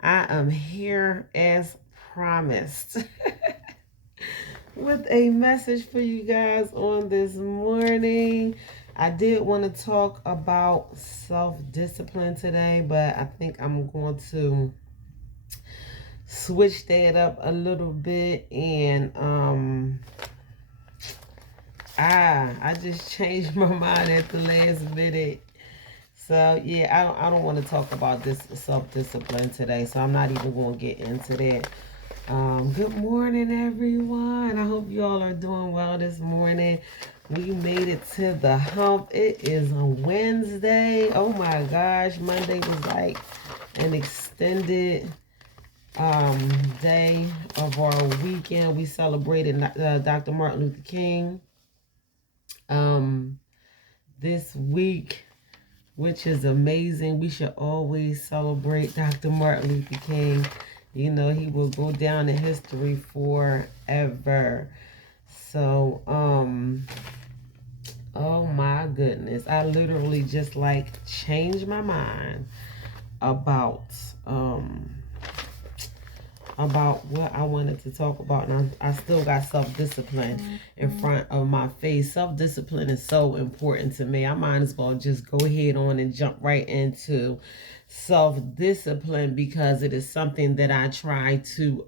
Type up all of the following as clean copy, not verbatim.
I am here as promised with a message for you guys on this morning. I did want to talk about self discipline today, but I think I'm going to switch that up a little bit and I just changed my mind at the last minute. So yeah, I don't want to talk about this self discipline today. So I'm not even going to get into that. Good morning, everyone. I hope you all are doing well this morning. We made it to the hump. It is a Wednesday. Oh my gosh, Monday was like an extended day of our weekend. We celebrated Dr. Martin Luther King um, this week, which is amazing. We should always celebrate Dr. Martin Luther King. You know, he will go down in history forever. So, oh my goodness. I literally just like changed my mind about um about what I wanted to talk about, and I still got self-discipline in front of my face. Self-discipline is so important to me. I might as well just go ahead on and jump right into self-discipline because it is something that I try to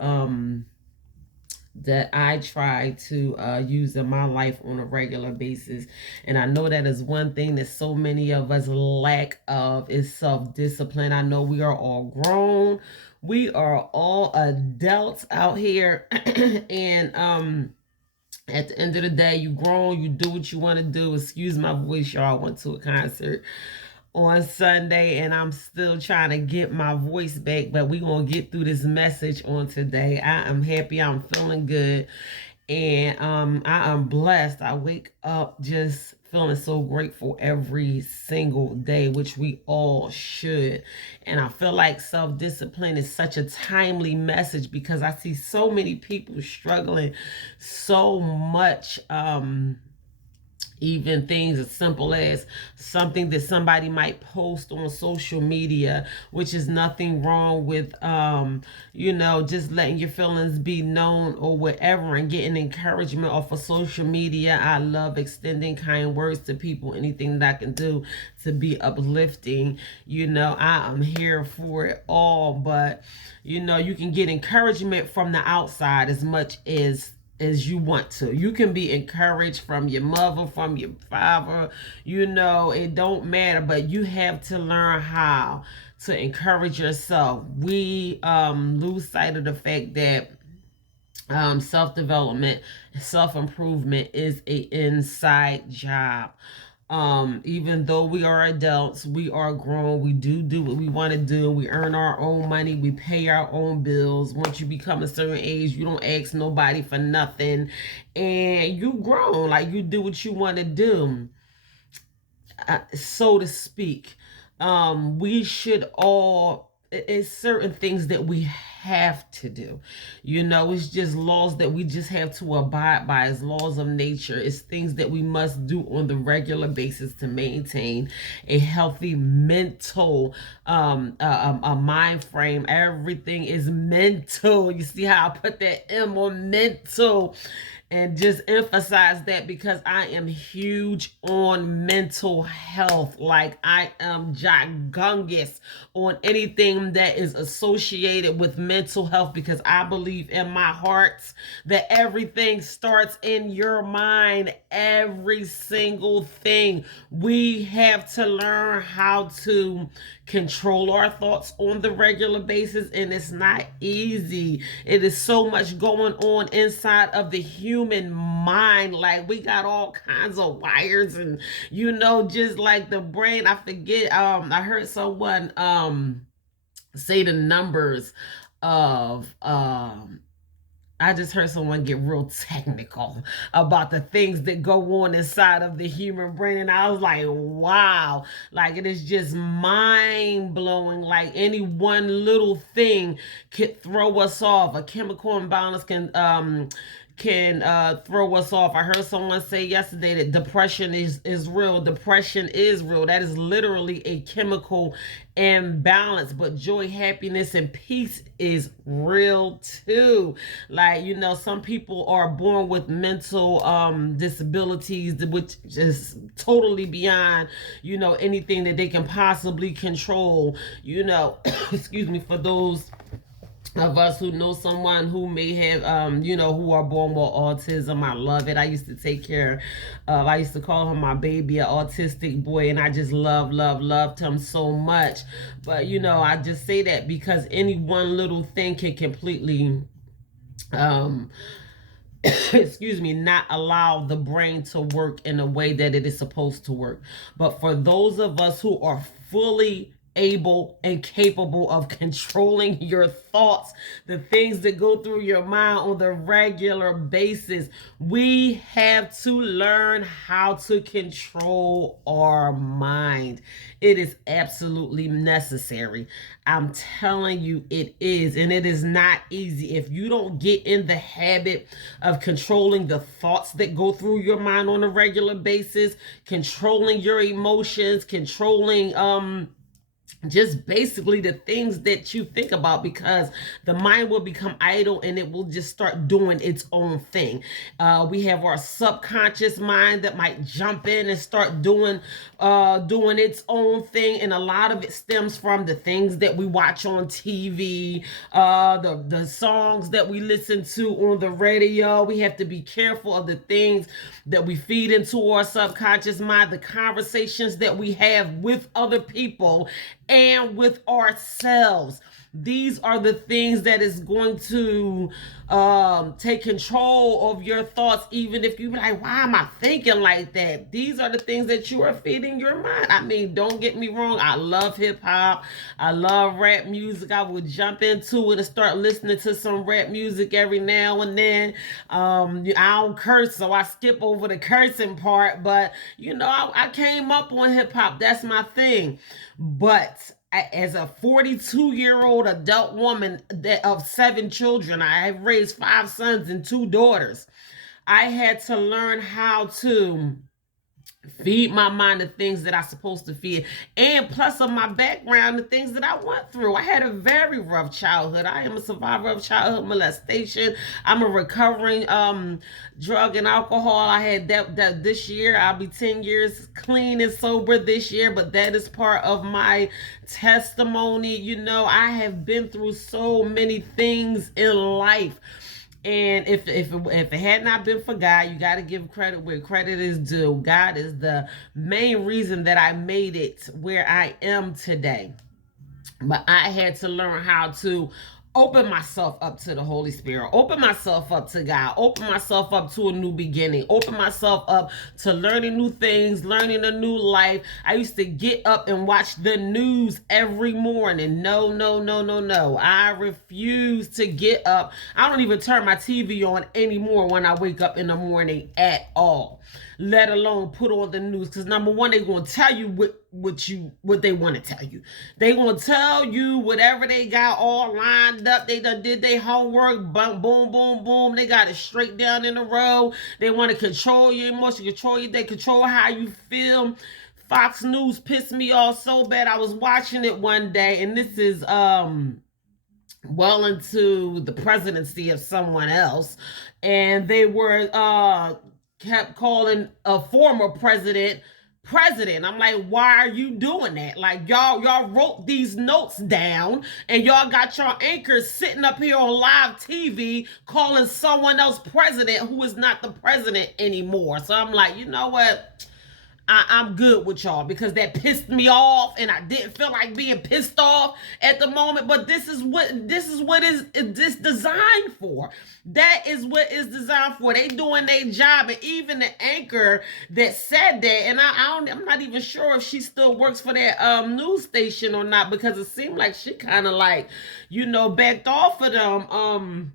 use in my life on a regular basis. And I know that is one thing that so many of us lack of is self-discipline. I know we are all grown. We are all adults out here. And at the end of the day, you grown, you do what you want to do. Excuse my voice, y'all. I went to a concert on Sunday and I'm still trying to get my voice back, but we gonna get through this message on today. I am happy, I'm feeling good, and I am blessed. I wake up just feeling so grateful every single day, which we all should. And I feel like self-discipline is such a timely message because I see so many people struggling so much. Even things as simple as something that somebody might post on social media, which is nothing wrong with just letting your feelings be known or whatever, and getting encouragement off of social media. I love extending kind words to people. Anything that I can do to be uplifting, I am here for it all. But you can get encouragement from the outside as much as you want to. You can be encouraged from your mother, from your father, it don't matter, but you have to learn how to encourage yourself. We lose sight of the fact that self-development, self-improvement is a inside job. Even though we are adults, we are grown, we do what we want to do, we earn our own money, we pay our own bills. Once you become a certain age, you don't ask nobody for nothing, and you grown, like you do what you want to do, so to speak. We should all, it's certain things that we have to do. It's just laws that we just have to abide by as laws of nature. It's things that we must do on the regular basis to maintain a healthy mental a mind frame. Everything is mental. You see how I put that M on mental? And just emphasize that because I am huge on mental health. Like, I am gigantic on anything that is associated with mental health, because I believe in my heart that everything starts in your mind. Every single thing. We have to learn how to control our thoughts on the regular basis, and it's not easy. It is so much going on inside of the human mind. Like, we got all kinds of wires, and just like the brain. I forget, I heard someone say the numbers of I just heard someone get real technical about the things that go on inside of the human brain. And I was like, wow, like it is just mind blowing. Like, any one little thing could throw us off. A chemical imbalance can throw us off. I heard someone say yesterday that depression is real. Depression is real. That is literally a chemical imbalance. But joy, happiness, and peace is real too. Like, some people are born with mental disabilities, which is totally beyond, anything that they can possibly control. Excuse me, for those of us who know someone who may have who are born with autism. I love it. I used to take care of, I used to call him my baby, an autistic boy, and I just loved him so much. But I just say that because any one little thing can completely excuse me, not allow the brain to work in a way that it is supposed to work. But for those of us who are fully able and capable of controlling your thoughts, the things that go through your mind on the regular basis, we have to learn how to control our mind. It is absolutely necessary. I'm telling you, it is. And it is not easy. If you don't get in the habit of controlling the thoughts that go through your mind on a regular basis, controlling your emotions, controlling just basically the things that you think about, because the mind will become idle and it will just start doing its own thing. We have our subconscious mind that might jump in and start doing its own thing, and a lot of it stems from the things that we watch on TV, the songs that we listen to on the radio. We have to be careful of the things that we feed into our subconscious mind, the conversations that we have with other people and with ourselves. These are the things that is going to take control of your thoughts, even if you're like, why am I thinking like that? These are the things that you are feeding your mind. I mean, don't get me wrong. I love hip hop. I love rap music. I would jump into it and start listening to some rap music every now and then. I don't curse, so I skip over the cursing part. But, I came up on hip hop. That's my thing. But as a 42-year-old adult woman of 7 children, I have raised 5 sons and 2 daughters. I had to learn how to feed my mind the things that I'm supposed to feed, and plus of my background, the things that I went through. I had a very rough childhood. I am a survivor of childhood molestation. I'm a recovering drug and alcohol. I had that this year. I'll be 10 years clean and sober this year, but that is part of my testimony. I have been through so many things in life. And if it had not been for God, you got to give credit where credit is due. God is the main reason that I made it where I am today. But I had to learn how to open myself up to the Holy Spirit, open myself up to God, open myself up to a new beginning, open myself up to learning new things, learning a new life. I used to get up and watch the news every morning. No. I refuse to get up. I don't even turn my TV on anymore when I wake up in the morning at all, let alone put on the news. Because number one, they're going to tell you what they want to tell you. They going to tell you whatever they got all lined up. They done did their homework. Boom, boom, boom, boom. They got it straight down in a row. They want to control your emotions, they control how you feel. Fox News pissed me off so bad. I was watching it one day, and this is well into the presidency of someone else, and they were kept calling a former president. I'm like, why are you doing that? Like, y'all wrote these notes down, and y'all got your anchors sitting up here on live TV calling someone else president who is not the president anymore. So I'm like, you know what? I'm good with y'all, because that pissed me off, and I didn't feel like being pissed off at the moment. But this is what is this designed for. That is what is designed for. They doing their job, and even the anchor that said that, and I'm not even sure if she still works for that news station or not, because it seemed like she kind of like, backed off of them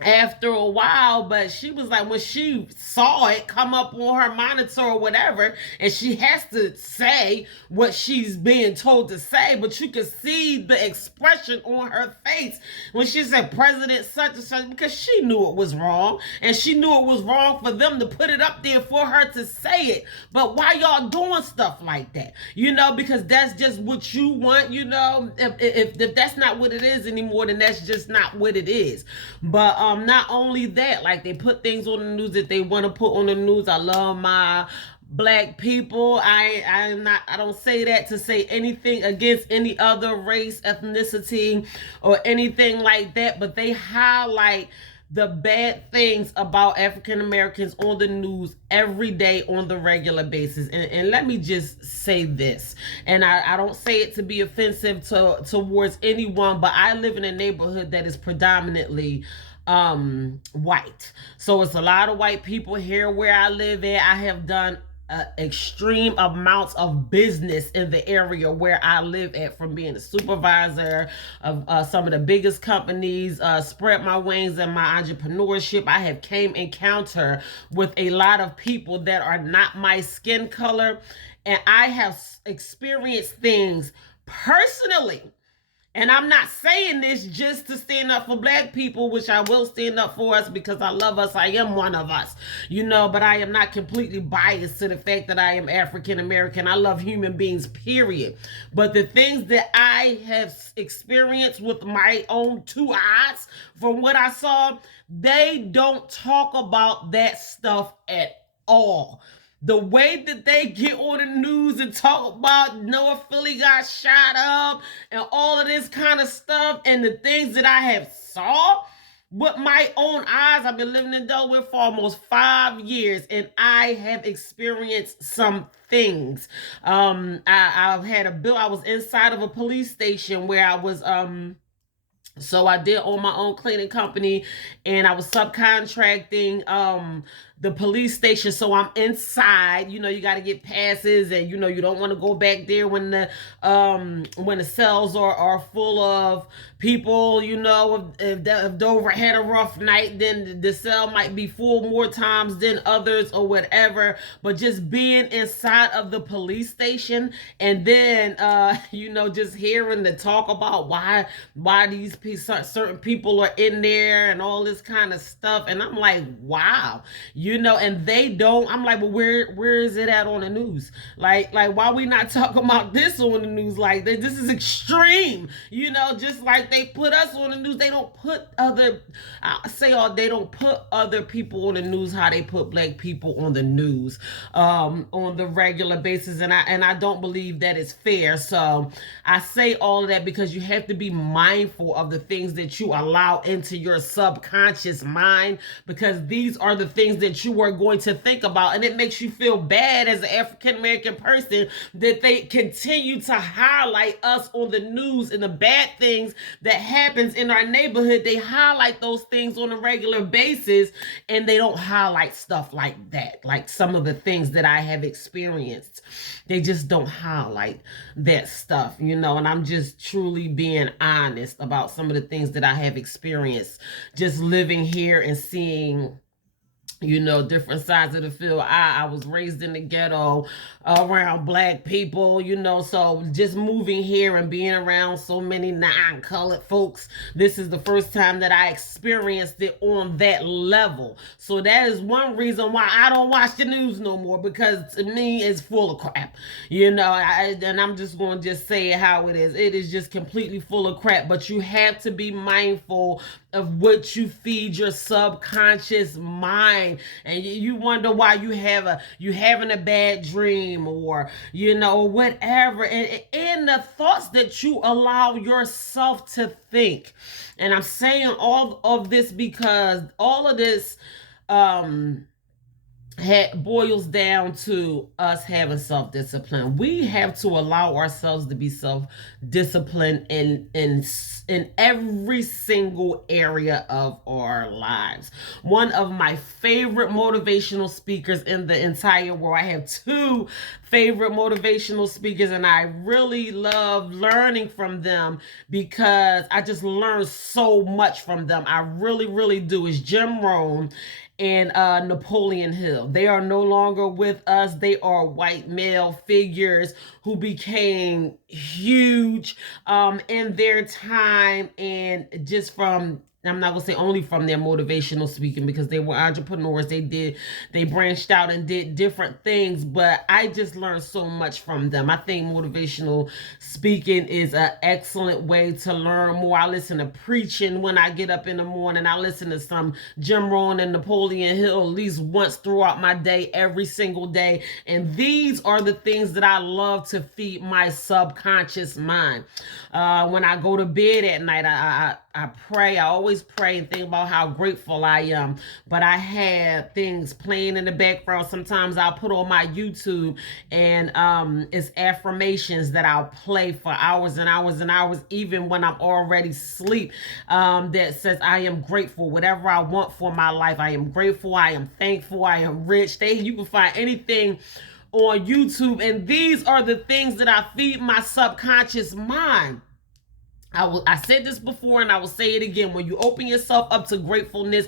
after a while, but she was like, when she saw it come up on her monitor or whatever, and she has to say what she's being told to say, but you can see the expression on her face when she said President such and such, because she knew it was wrong, and she knew it was wrong for them to put it up there for her to say it. But why y'all doing stuff like that? Because that's just what you want. If that's not what it is anymore, then that's just not what it is. But not only that, like, they put things on the news that they want to put on the news. I love my Black people. I don't say that to say anything against any other race, ethnicity, or anything like that, but they highlight the bad things about African Americans on the news every day on the regular basis. And let me just say this, and I don't say it to be offensive towards anyone, but I live in a neighborhood that is predominantly white. So it's a lot of white people here where I live at. I have done extreme amounts of business in the area where I live at, from being a supervisor of some of the biggest companies, spread my wings in my entrepreneurship. I have came encounter with a lot of people that are not my skin color, and I have experienced things personally. And I'm not saying this just to stand up for Black people, which I will stand up for us because I love us. I am one of us, but I am not completely biased to the fact that I am African American. I love human beings, period. But the things that I have experienced with my own two eyes from what I saw, they don't talk about that stuff at all. The way that they get on the news and talk about Noah Philly got shot up and all of this kind of stuff, and the things that I have saw with my own eyes. I've been living in Delaware for almost 5 years, and I have experienced some things. I've had a bill. I was inside of a police station where I was so I did own my own cleaning company, and I was subcontracting the police station. So I'm inside. You got to get passes, and you don't want to go back there when the cells are full of people. If Dover had a rough night, then the cell might be full more times than others or whatever. But just being inside of the police station, and then just hearing the talk about why these certain people are in there and all this kind of stuff, and I'm like, wow. And they don't. I'm like, well, where is it at on the news? Like why we not talking about this on the news? Like, this is extreme. Just like they put us on the news, they don't put they don't put other people on the news how they put Black people on the news on the regular basis, and I don't believe that is fair. So I say all of that because you have to be mindful of the things that you allow into your subconscious mind, because these are the things that you are going to think about, and it makes you feel bad as an African American person that they continue to highlight us on the news and the bad things that happens in our neighborhood. They highlight those things on a regular basis, and they don't highlight stuff like that, like some of the things that I have experienced. They just don't highlight that stuff, and I'm just truly being honest about some of the things that I have experienced just living here and seeing different sides of the field. I was raised in the ghetto around Black people, so just moving here and being around so many non-colored folks, this is the first time that I experienced it on that level. So that is one reason why I don't watch the news no more, because to me it's full of crap, and I'm just going to just say it how it is. It is just completely full of crap, but you have to be mindful of what you feed your subconscious mind, and you wonder why you having a bad dream, or whatever, and the thoughts that you allow yourself to think. And I'm saying all of this because all of this boils down to us having self-discipline. We have to allow ourselves to be self-disciplined in every single area of our lives. One of my favorite motivational speakers in the entire world. I have two favorite motivational speakers, and I really love learning from them because I just learn so much from them. I really, really do. Is Jim Rohn and Napoleon Hill. They are no longer with us. They are white male figures who became huge in their time, and just from, I'm not gonna say only from their motivational speaking, because they were entrepreneurs. They branched out and did different things, but I just learned so much from them. I think motivational speaking is an excellent way to learn more. I listen to preaching when I get up in the morning. I listen to some Jim Rohn and Napoleon Hill at least once throughout my day, every single day. And these are the things that I love to feed my subconscious mind. When I go to bed at night, I pray. I always pray and think about how grateful I am. But I have things playing in the background. Sometimes I'll put on my YouTube, and it's affirmations that I'll play for hours and hours and hours, even when I'm already asleep, that says I am grateful. Whatever I want for my life, I am grateful. I am thankful. I am rich. You can find anything on YouTube, and these are the things that I feed my subconscious mind. I said this before, and I will say it again. When you open yourself up to gratefulness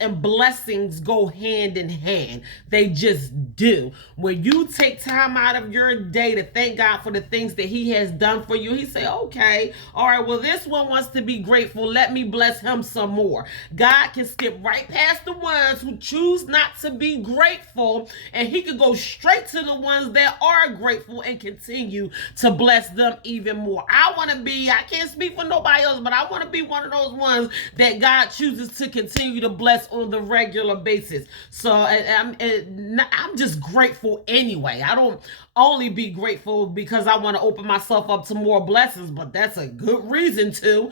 and blessings go hand in hand. They just do. When you take time out of your day to thank God for the things that he has done for you, he say, okay, all right, well, this one wants to be grateful. Let me bless him some more. God can skip right past the ones who choose not to be grateful, and he could go straight to the ones that are grateful and continue to bless them even more. I can't speak for nobody else, but I want to be one of those ones that God chooses to continue to bless on the regular basis. So I'm just grateful anyway. I don't only be grateful because I want to open myself up to more blessings, but that's a good reason to.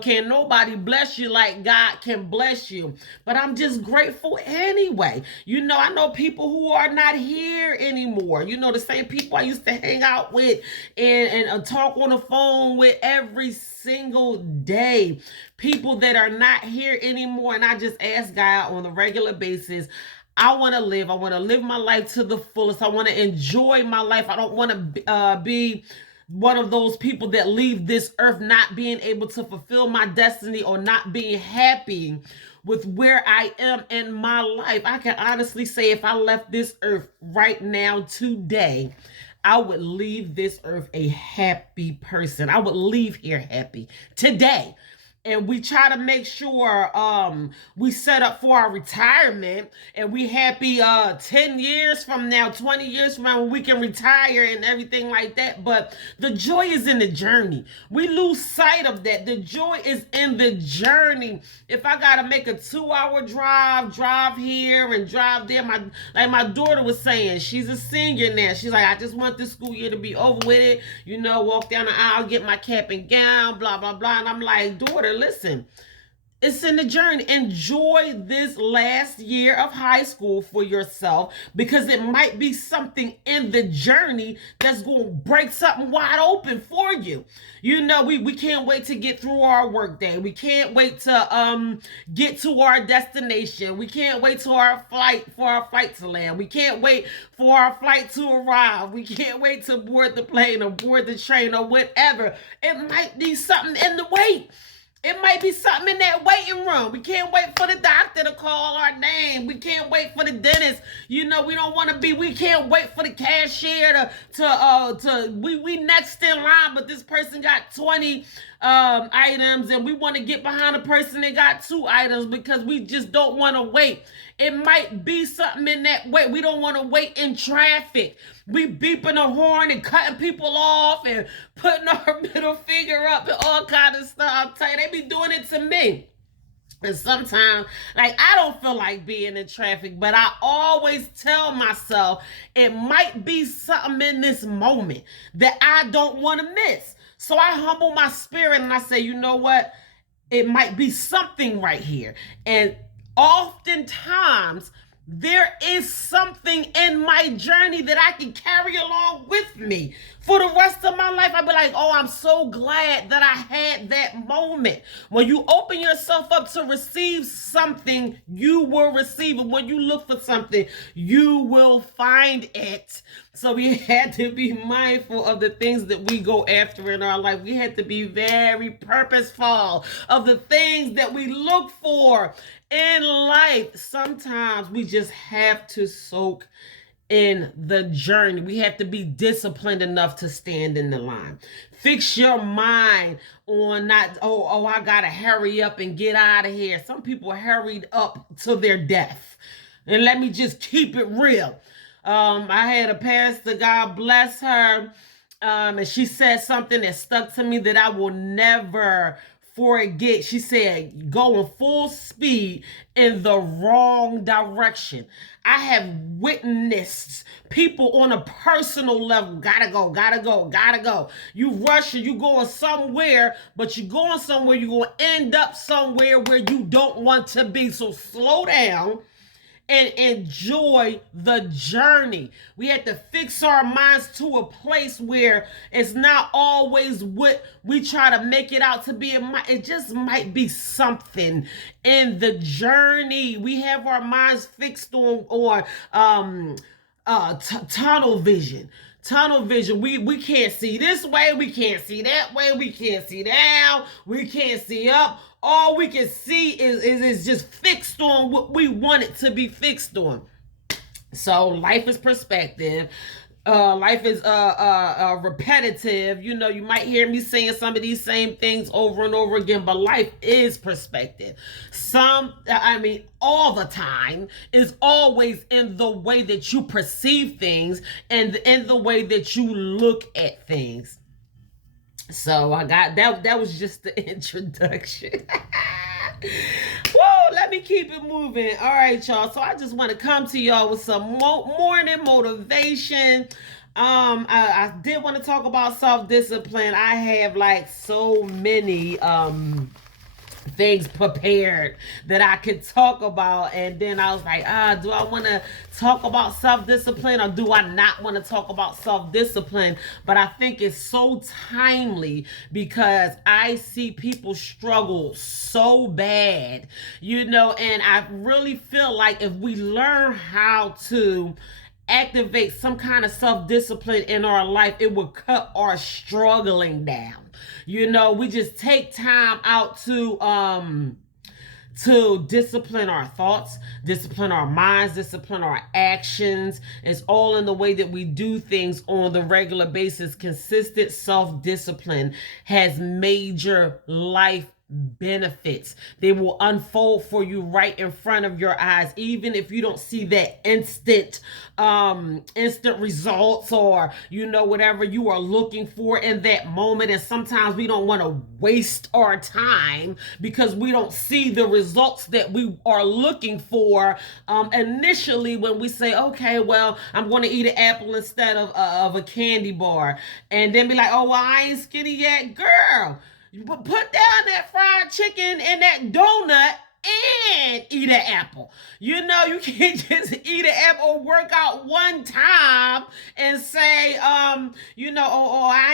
Can nobody bless you like God can bless you? But I'm just grateful anyway. I know people who are not here anymore. The same people I used to hang out with and talk on the phone with every single day. People that are not here anymore. And I just ask God on a regular basis, I want to live my life to the fullest. I want to enjoy my life. I don't want to be one of those people that leave this earth not being able to fulfill my destiny or not being happy with where I am in my life. I can honestly say, if I left this earth right now today, I would leave this earth a happy person. I would leave here happy today. And we try to make sure we set up for our retirement, and we happy 10 years from now, 20 years from now, when we can retire and everything like that. But the joy is in the journey. We lose sight of that. The joy is in the journey. If I gotta make a 2-hour drive here and drive there, like my daughter was saying, she's a senior now. She's like, I just want this school year to be over with it. Walk down the aisle, get my cap and gown, blah, blah, blah. And I'm like, daughter, listen, it's in the journey. Enjoy this last year of high school for yourself, because it might be something in the journey that's going to break something wide open for you. We can't wait to get through our work day. We can't wait to get to our destination. We can't wait for our flight to land. We can't wait for our flight to arrive. We can't wait to board the plane or board the train or whatever. It might be something in the wait. It might be something in that waiting room. We can't wait for the doctor to call our name. We can't wait for the dentist. We don't want to be, we can't wait for the cashier we next in line, but this person got 20 items, and we want to get behind a person that got 2 items because we just don't want to wait. It might be something in that wait. We don't want to wait in traffic. We beeping a horn and cutting people off and putting our middle finger up and all kind of stuff. I'll tell you, they be doing it to me. And sometimes, I don't feel like being in traffic, but I always tell myself it might be something in this moment that I don't want to miss. So I humble my spirit and I say, you know what? It might be something right here. And oftentimes, there is something in my journey that I can carry along with me for the rest of my life. I'll be like, oh, I'm so glad that I had that moment. When you open yourself up to receive something, you will receive it. When you look for something, you will find it. So we had to be mindful of the things that we go after in our life. We had to be very purposeful of the things that we look for in life. Sometimes we just have to soak in the journey. We have to be disciplined enough to stand in the line. Fix your mind on not, I gotta hurry up and get out of here. Some people hurried up to their death. And let me just keep it real. I had a pastor, God bless her, and she said something that stuck to me that I will never forget. She said, going full speed in the wrong direction. I have witnessed people on a personal level, gotta go, gotta go, gotta go. You rushing, you going somewhere, but you're going somewhere, you're going to end up somewhere where you don't want to be. So slow down and enjoy the journey. We had to fix our minds to a place where it's not always what we try to make it out to be. It just might be something in the journey. We have our minds fixed on tunnel vision. Tunnel vision. We can't see this way. We can't see that way. We can't see down. We can't see up. All we can see is just fixed on what we want it to be fixed on. So life is perspective. Life is repetitive. You know, you might hear me saying some of these same things over and over again, but life is perspective. All the time is always in the way that you perceive things and in the way that you look at things. So I got that. That was just the introduction. Whoa, let me keep it moving. All right, y'all. So I just want to come to y'all with some morning motivation. I did want to talk about self-discipline. I have like so many things prepared that I could talk about, and then I was like, do I want to talk about self-discipline or do I not want to talk about self-discipline? But I think it's so timely because I see people struggle so bad, and I really feel like if we learn how to activate some kind of self-discipline in our life, it will cut our struggling down. We just take time out to discipline our thoughts, discipline our minds, discipline our actions. It's all in the way that we do things on the regular basis. Consistent self-discipline has major life benefits. They will unfold for you right in front of your eyes, even if you don't see that instant results or whatever you are looking for in that moment. And sometimes we don't want to waste our time because we don't see the results that we are looking for initially when we say, okay, well, I'm going to eat an apple instead of a candy bar, and then be like, oh, well, I ain't skinny yet. Girl, you put down that fried chicken and that donut and eat an apple. You can't just eat an apple or work out one time and say, I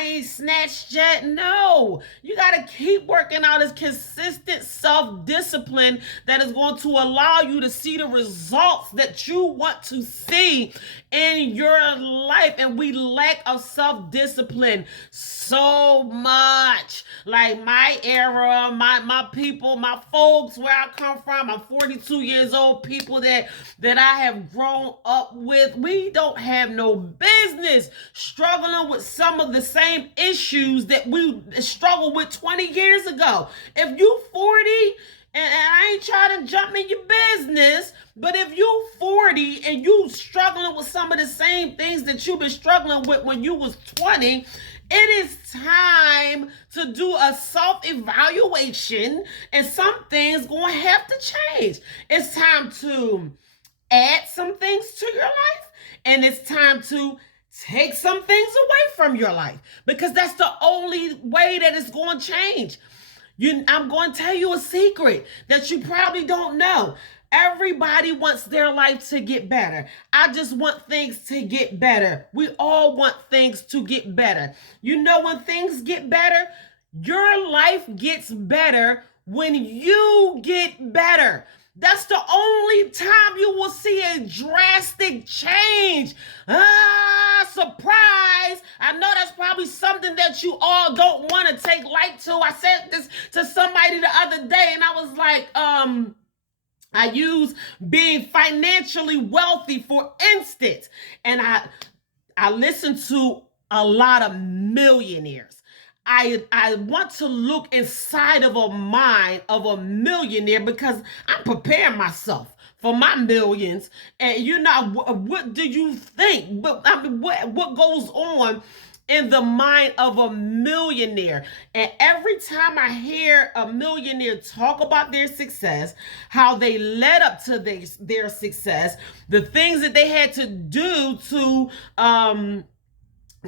ain't snatched yet. No, you got to keep working out this consistent self-discipline that is going to allow you to see the results that you want to see in your life. And we lack of self-discipline so much. Like my era, my people, my folks, where I come from, I'm 42 years old, people that I have grown up with, we don't have no business struggling with some of the same issues that we struggled with 20 years ago. If you 40, and I ain't trying to jump in your business, but if you 40 and you struggling with some of the same things that you've been struggling with when you was 20, it is time to do a self-evaluation, and some things going to have to change. It's time to add some things to your life, and it's time to take some things away from your life, because that's the only way that it's going to change. I'm going to tell you a secret that you probably don't know. Everybody wants their life to get better. I just want things to get better. We all want things to get better. You know, when things get better, your life gets better when you get better. That's the only time you will see a drastic change. Surprise. I know that's probably something that you all don't want to take light to. I said this to somebody the other day, and I was like, I use being financially wealthy, for instance, and I listen to a lot of millionaires. I want to look inside of a mind of a millionaire because I'm preparing myself for my millions. And you know, what do you think? But I mean, what goes on in the mind of a millionaire? And every time I hear a millionaire talk about their success, how they led up to their success, the things that they had to do to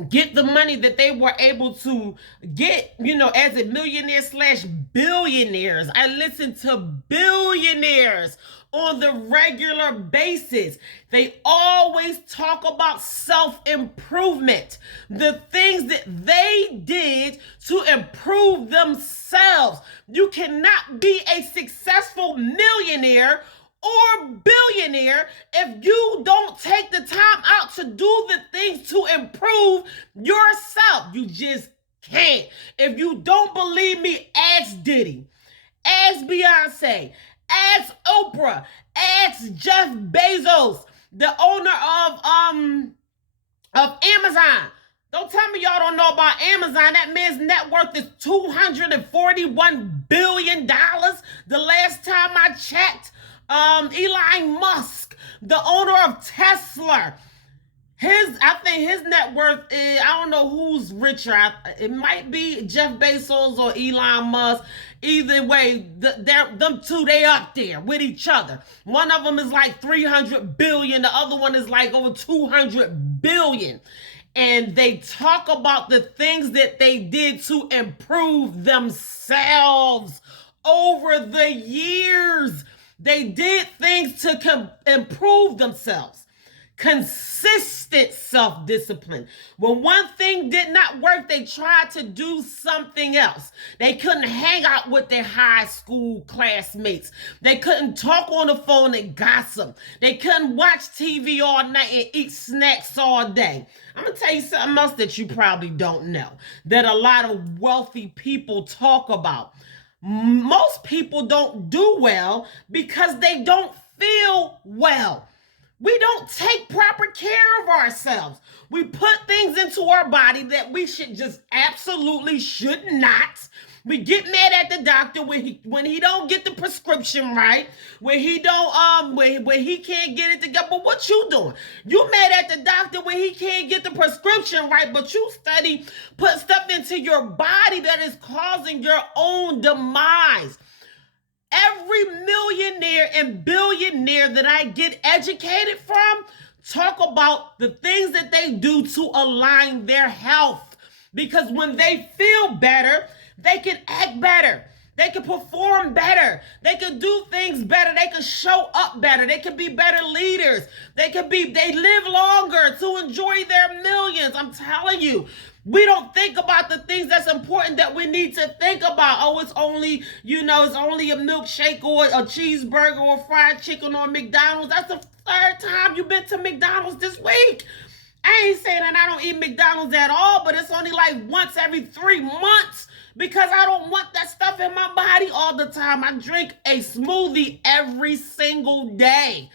get the money that they were able to get, you know, as a millionaire slash billionaires. I listen to billionaires on the regular basis. They always talk about self-improvement, the things that they did to improve themselves. You cannot be a successful millionaire or billionaire if you don't take the time out to do the things to improve yourself. You just can't. If you don't believe me, ask Diddy, ask Beyonce, ask Oprah, ask Jeff Bezos, the owner of Amazon. Don't tell me y'all don't know about Amazon. That man's net worth is $241 billion. The last time I checked. Elon Musk, the owner of Tesla, I think his net worth is, I don't know who's richer. It might be Jeff Bezos or Elon Musk. Either way, them two, they up there with each other. One of them is like 300 billion. The other one is like over 200 billion. And they talk about the things that they did to improve themselves over the years. They did things to improve themselves. Consistent self-discipline. When one thing did not work, they tried to do something else. They couldn't hang out with their high school classmates. They couldn't talk on the phone and gossip. They couldn't watch TV all night and eat snacks all day. I'm going to tell you something else that you probably don't know, that a lot of wealthy people talk about. Most people don't do well because they don't feel well. We don't take proper care of ourselves. We put things into our body that we absolutely should not. We get mad at the doctor when he don't get the prescription right, when he don't when he can't get it together. But what you doing? You mad at the doctor when he can't get the prescription right, but you put stuff into your body that is causing your own demise. Every millionaire and billionaire that I get educated from talk about the things that they do to align their health. Because when they feel better, they can act better. They can perform better. They can do things better. They can show up better. They can be better leaders. They live longer to enjoy their millions. I'm telling you. We don't think about the things that's important that we need to think about. Oh, it's only a milkshake or a cheeseburger or fried chicken or McDonald's. That's the third time you've been to McDonald's this week. I ain't saying that I don't eat McDonald's at all, but it's only like once every 3 months because I don't want that stuff in my body all the time. I drink a smoothie every single day.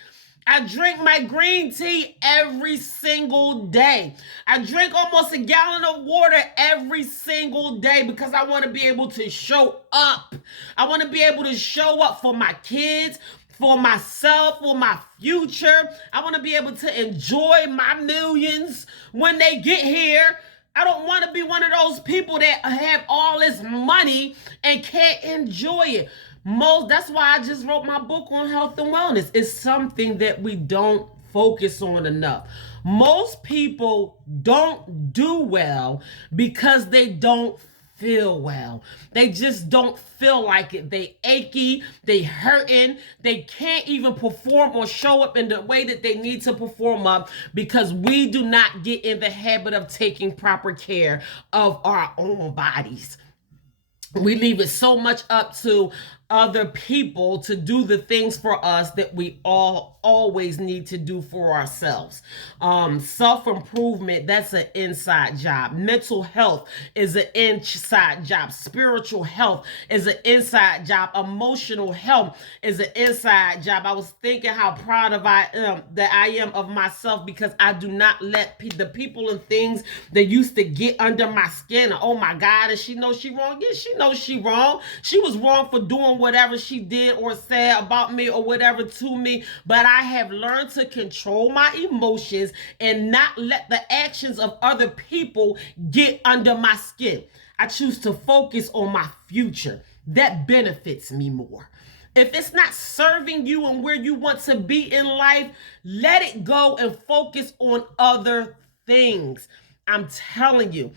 I drink my green tea every single day. I drink almost a gallon of water every single day because I want to be able to show up. I want to be able to show up for my kids, for myself, for my future. I want to be able to enjoy my millions when they get here. I don't want to be one of those people that have all this money and can't enjoy it. That's why I just wrote my book on health and wellness. It's something that we don't focus on enough. Most people don't do well because they don't feel well. They just don't feel like it. They achy, they hurting, they can't even perform or show up in the way that they need to perform up because we do not get in the habit of taking proper care of our own bodies. We leave it so much up to other people to do the things for us that we all always need to do for ourselves. Self-improvement, that's an inside job. Mental health is an inside job. Spiritual health is an inside job. Emotional health is an inside job. I was thinking how proud of I am of myself because I do not let the people and things that used to get under my skin. Oh my God, and she knows she wrong. Yeah, she knows she wrong. She was wrong for doing whatever she did or said about me or whatever to me, but I have learned to control my emotions and not let the actions of other people get under my skin. I choose to focus on my future. That benefits me more. If it's not serving you and where you want to be in life, let it go and focus on other things. I'm telling you,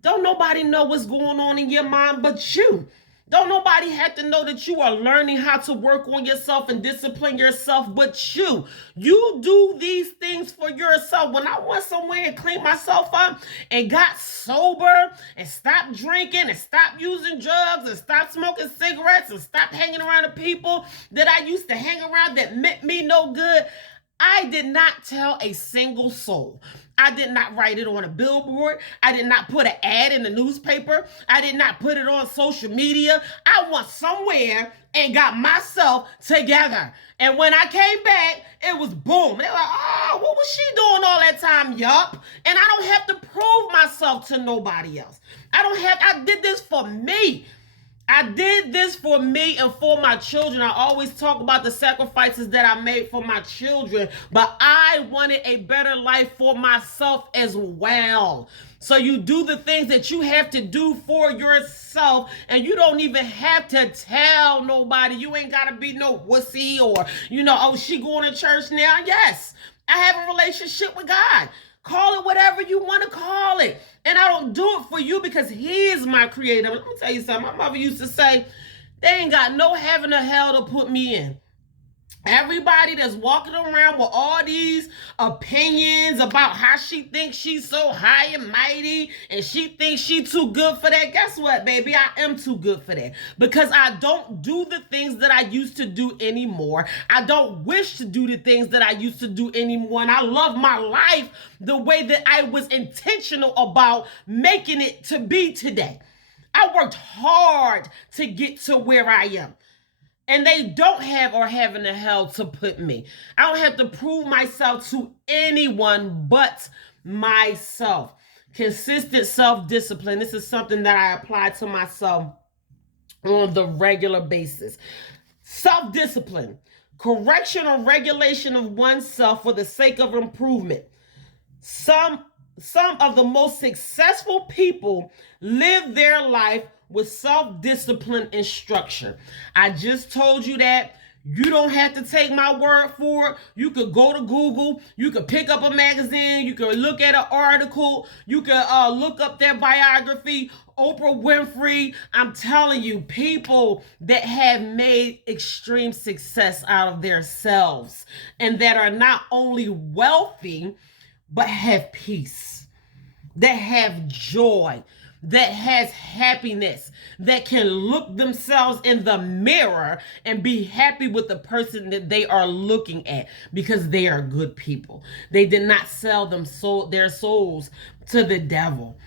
don't nobody know what's going on in your mind but you. Don't nobody have to know that you are learning how to work on yourself and discipline yourself but you. You do these things for yourself. When I went somewhere and cleaned myself up and got sober and stopped drinking and stopped using drugs and stopped smoking cigarettes and stopped hanging around the people that I used to hang around that meant me no good, I did not tell a single soul. I did not write it on a billboard. I did not put an ad in the newspaper. I did not put it on social media. I went somewhere and got myself together. And when I came back, it was boom. They're like, oh, what was she doing all that time? Yup. And I don't have to prove myself to nobody else. I did this for me. I did this for me and for my children. I always talk about the sacrifices that I made for my children, but I wanted a better life for myself as well. So you do the things that you have to do for yourself, and you don't even have to tell nobody. You ain't got to be no wussy or, oh, she going to church now? Yes, I have a relationship with God. Call it whatever you want to call it. And I don't do it for you because he is my creator. Let me tell you something. My mother used to say, they ain't got no heaven or hell to put me in. Everybody that's walking around with all these opinions about how she thinks she's so high and mighty and she thinks she's too good for that. Guess what, baby? I am too good for that because I don't do the things that I used to do anymore. I don't wish to do the things that I used to do anymore. And I love my life the way that I was intentional about making it to be today. I worked hard to get to where I am. And they don't have or have in the hell to put me. I don't have to prove myself to anyone but myself. Consistent self-discipline. This is something that I apply to myself on the regular basis. Self-discipline. Correction or regulation of oneself for the sake of improvement. Some of the most successful people live their life with self-discipline and structure. I just told you that. You don't have to take my word for it. You could go to Google. You could pick up a magazine. You could look at an article. You could look up their biography. Oprah Winfrey. I'm telling you, people that have made extreme success out of themselves and that are not only wealthy, but have peace, that have joy, that has happiness, that can look themselves in the mirror and be happy with the person that they are looking at because they are good people. They did not sell their souls to the devil.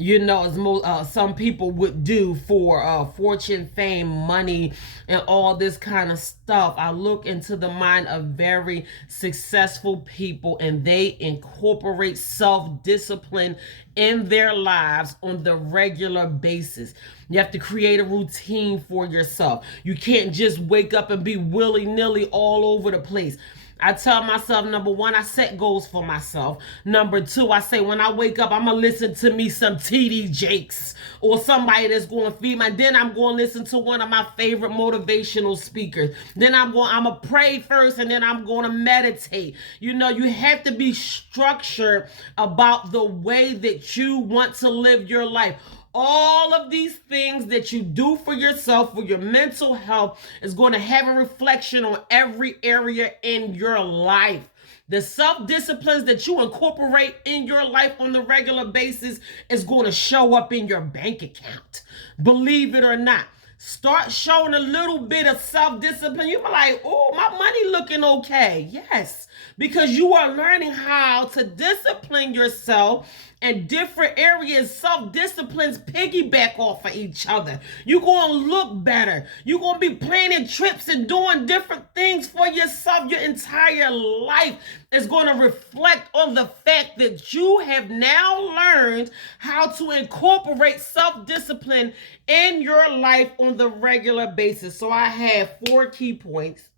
As some people would do for fortune, fame, money, and all this kind of stuff. I look into the mind of very successful people, and they incorporate self-discipline in their lives on the regular basis. You have to create a routine for yourself. You can't just wake up and be willy-nilly all over the place. I tell myself, number one, I set goals for myself. Number two, I say when I wake up, I'm going to listen to me some TD Jakes or somebody that's going to feed my. Then I'm going to listen to one of my favorite motivational speakers. Then I'm going to pray first and then I'm going to meditate. You have to be structured about the way that you want to live your life. all of these things that you do for yourself, for your mental health, is going to have a reflection on every area in your life. The self-disciplines that you incorporate in your life on the regular basis is going to show up in your bank account. Believe it or not. Start showing a little bit of self-discipline. You'll be like, oh, my money looking okay. Yes, because you are learning how to discipline yourself in different areas. Self-disciplines piggyback off of each other. You're going to look better. You're going to be planning trips and doing different things for yourself. Your entire life is going to reflect on the fact that you have now learned how to incorporate self-discipline in your life on the regular basis. So I have 4 key points.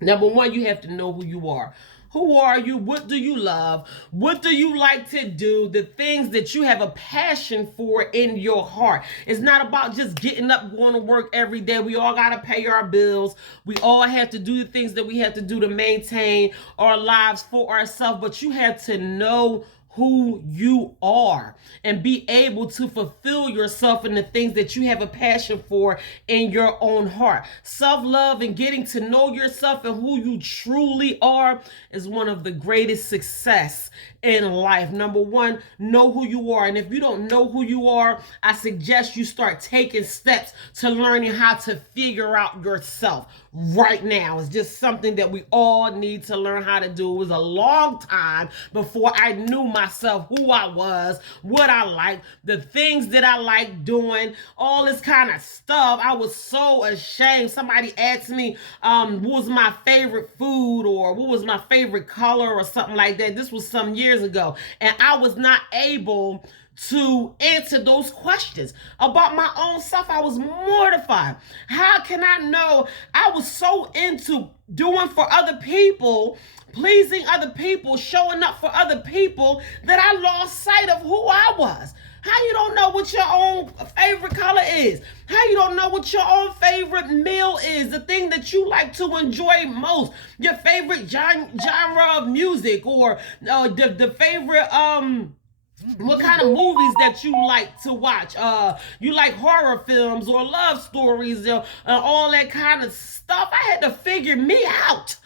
Number 1, you have to know who you are. Who are you? What do you love? What do you like to do? The things that you have a passion for in your heart. It's not about just getting up, going to work every day. We all got to pay our bills. We all have to do the things that we have to do to maintain our lives for ourselves. But you have to know who you are and be able to fulfill yourself in the things that you have a passion for in your own heart. Self-love and getting to know yourself and who you truly are is one of the greatest success in life. Number 1, know who you are. And if you don't know who you are, I suggest you start taking steps to learning how to figure out yourself right now. It's just something that we all need to learn how to do. It was a long time before I knew myself, who I was, what I liked, the things that I like doing, all this kind of stuff. I was so ashamed. Somebody asked me what was my favorite food or what was my favorite color or something like that. This was some years ago, and I was not able to answer those questions about my own self. I was mortified. How can I know? I was so into doing for other people, pleasing other people, showing up for other people, that I lost sight of who I was. How you don't know what your own favorite color is? How you don't know what your own favorite meal is? The thing that you like to enjoy most, your favorite genre of music, or the favorite what kind of movies that you like to watch. You like horror films or love stories or all that kind of stuff. I had to figure me out.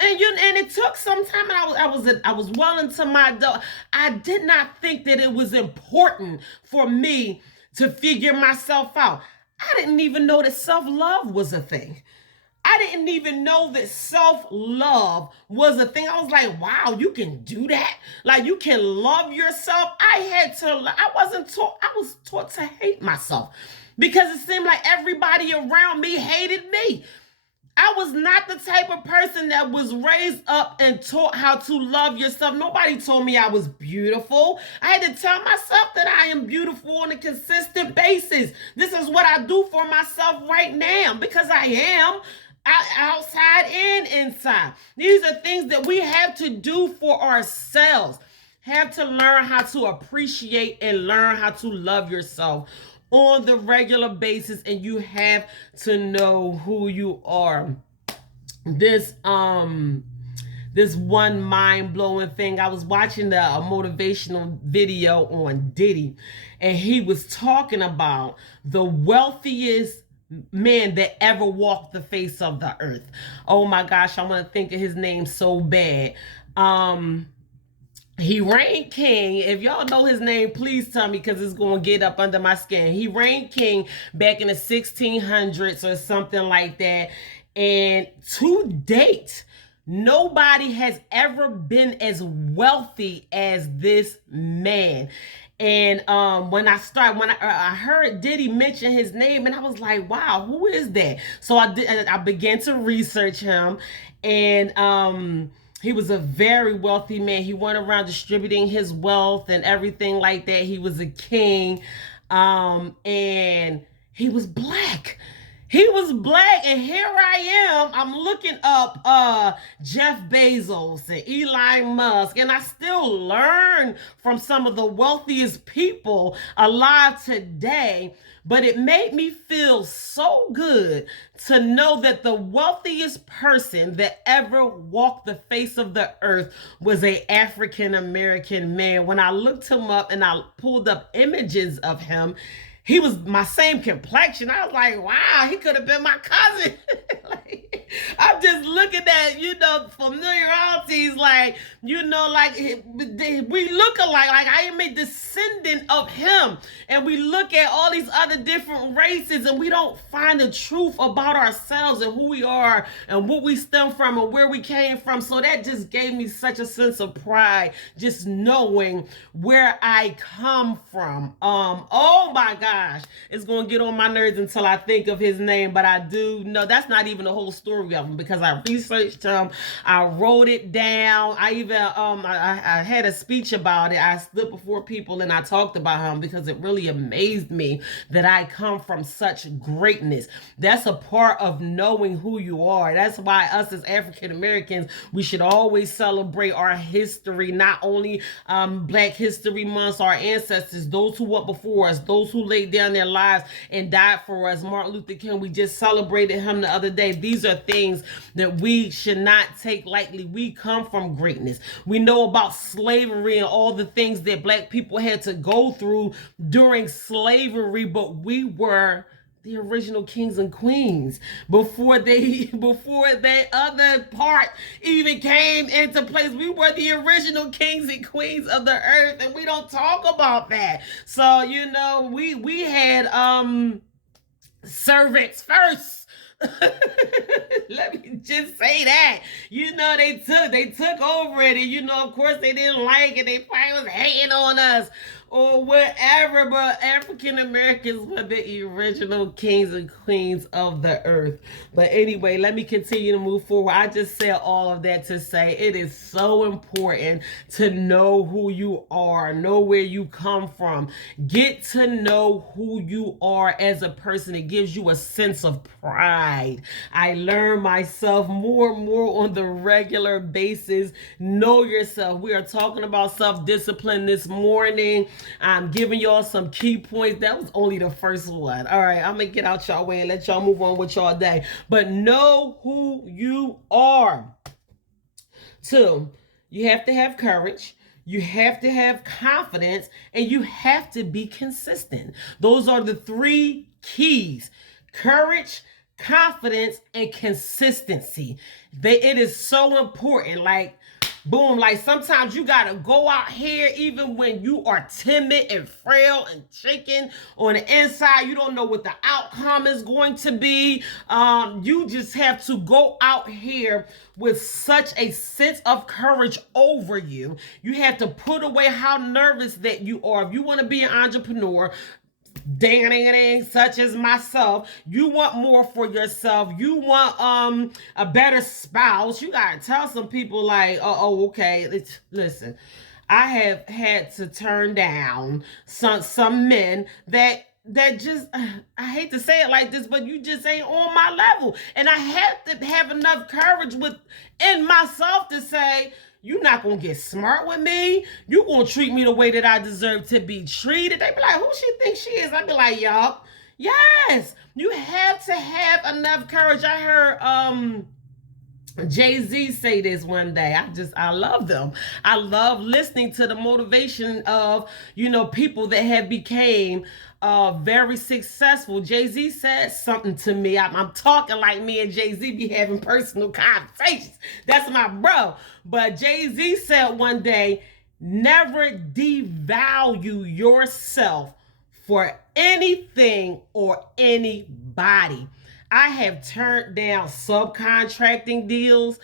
And it took some time. And I was well into my adult. I did not think that it was important for me to figure myself out. I didn't even know that self-love was a thing. I didn't even know that self-love was a thing. I was like, wow, you can do that? Like, you can love yourself? I was taught to hate myself because it seemed like everybody around me hated me. I was not the type of person that was raised up and taught how to love yourself. Nobody told me I was beautiful. I had to tell myself that I am beautiful on a consistent basis. This is what I do for myself right now because I am. Outside and inside. These are things that we have to do for ourselves. Have to learn how to appreciate and learn how to love yourself on the regular basis, and you have to know who you are. This one mind-blowing thing, I was watching a motivational video on Diddy, and he was talking about the wealthiest man that ever walked the face of the earth. Oh my gosh, I want to think of his name so bad. He reigned king. If y'all know his name, please tell me because it's going to get up under my skin. He reigned king back in the 1600s or something like that. And to date, nobody has ever been as wealthy as this man. And when I heard Diddy mention his name, and I was like, wow, who is that? So I began to research him, and he was a very wealthy man. He went around distributing his wealth and everything like that. He was a king, and he was black. He was black, and here I am. I'm looking up Jeff Bezos and Elon Musk, and I still learn from some of the wealthiest people alive today. But it made me feel so good to know that the wealthiest person that ever walked the face of the earth was a African American man. When I looked him up and I pulled up images of him, he was my same complexion. I was like, wow, he could have been my cousin. Like, I'm just looking at, familiarities, like, like we look alike. Like, I am a descendant of him. And we look at all these other different races and we don't find the truth about ourselves and who we are and what we stem from and where we came from. So that just gave me such a sense of pride, just knowing where I come from. Oh my gosh, it's gonna get on my nerves until I think of his name, but I do know that's not even the whole story of him because I researched him, I wrote it down. I even I had a speech about it. I stood before people and I talked about him because it really amazed me that I come from such greatness. That's a part of knowing who you are. That's why us as African Americans, we should always celebrate our history, not only Black History Month, our ancestors, those who went before us, those who laid down their lives and died for us. Martin Luther King, we just celebrated him the other day. These are things that we should not take lightly. We come from greatness. We know about slavery and all the things that Black people had to go through during slavery, but we were the original kings and queens before that other part even came into place. We were the original kings and queens of the earth, and we don't talk about that. So we had servants first. Let me just say that. They took over it, and of course they didn't like it. They probably was hating on us or whatever, but African Americans were the original kings and queens of the earth. But anyway, let me continue to move forward. I just said all of that to say it is so important to know who you are, know where you come from, get to know who you are as a person. It gives you a sense of pride. I learn myself more and more on the regular basis. Know yourself. We are talking about self-discipline this morning. I'm giving y'all some key points. That was only the first one. All right, I'm gonna get out y'all way and let y'all move on with y'all day. But know who you are. 2, you have to have courage. You have to have confidence, and you have to be consistent. Those are the 3 keys: courage, confidence, and consistency. It is so important. Like, boom, like sometimes you gotta go out here even when you are timid and frail and shaking on the inside. You don't know what the outcome is going to be. You just have to go out here with such a sense of courage over you. You have to put away how nervous that you are. If you want to be an entrepreneur, such as myself, you want more for yourself. You want a better spouse. You gotta tell some people like, okay, listen, I have had to turn down some men that just, I hate to say it like this, but you just ain't on my level. And I have to have enough courage within myself to say, you're not going to get smart with me. You're going to treat me the way that I deserve to be treated. They be like, who she think she is? I be like, y'all. Yes, you have to have enough courage. I heard Jay-Z say this one day. I love them. I love listening to the motivation of, people that have became very successful. Jay-Z said something to me. I'm talking like me and Jay-Z be having personal conversations. That's my bro. But Jay-Z said one day, never devalue yourself for anything or anybody. I have turned down subcontracting deals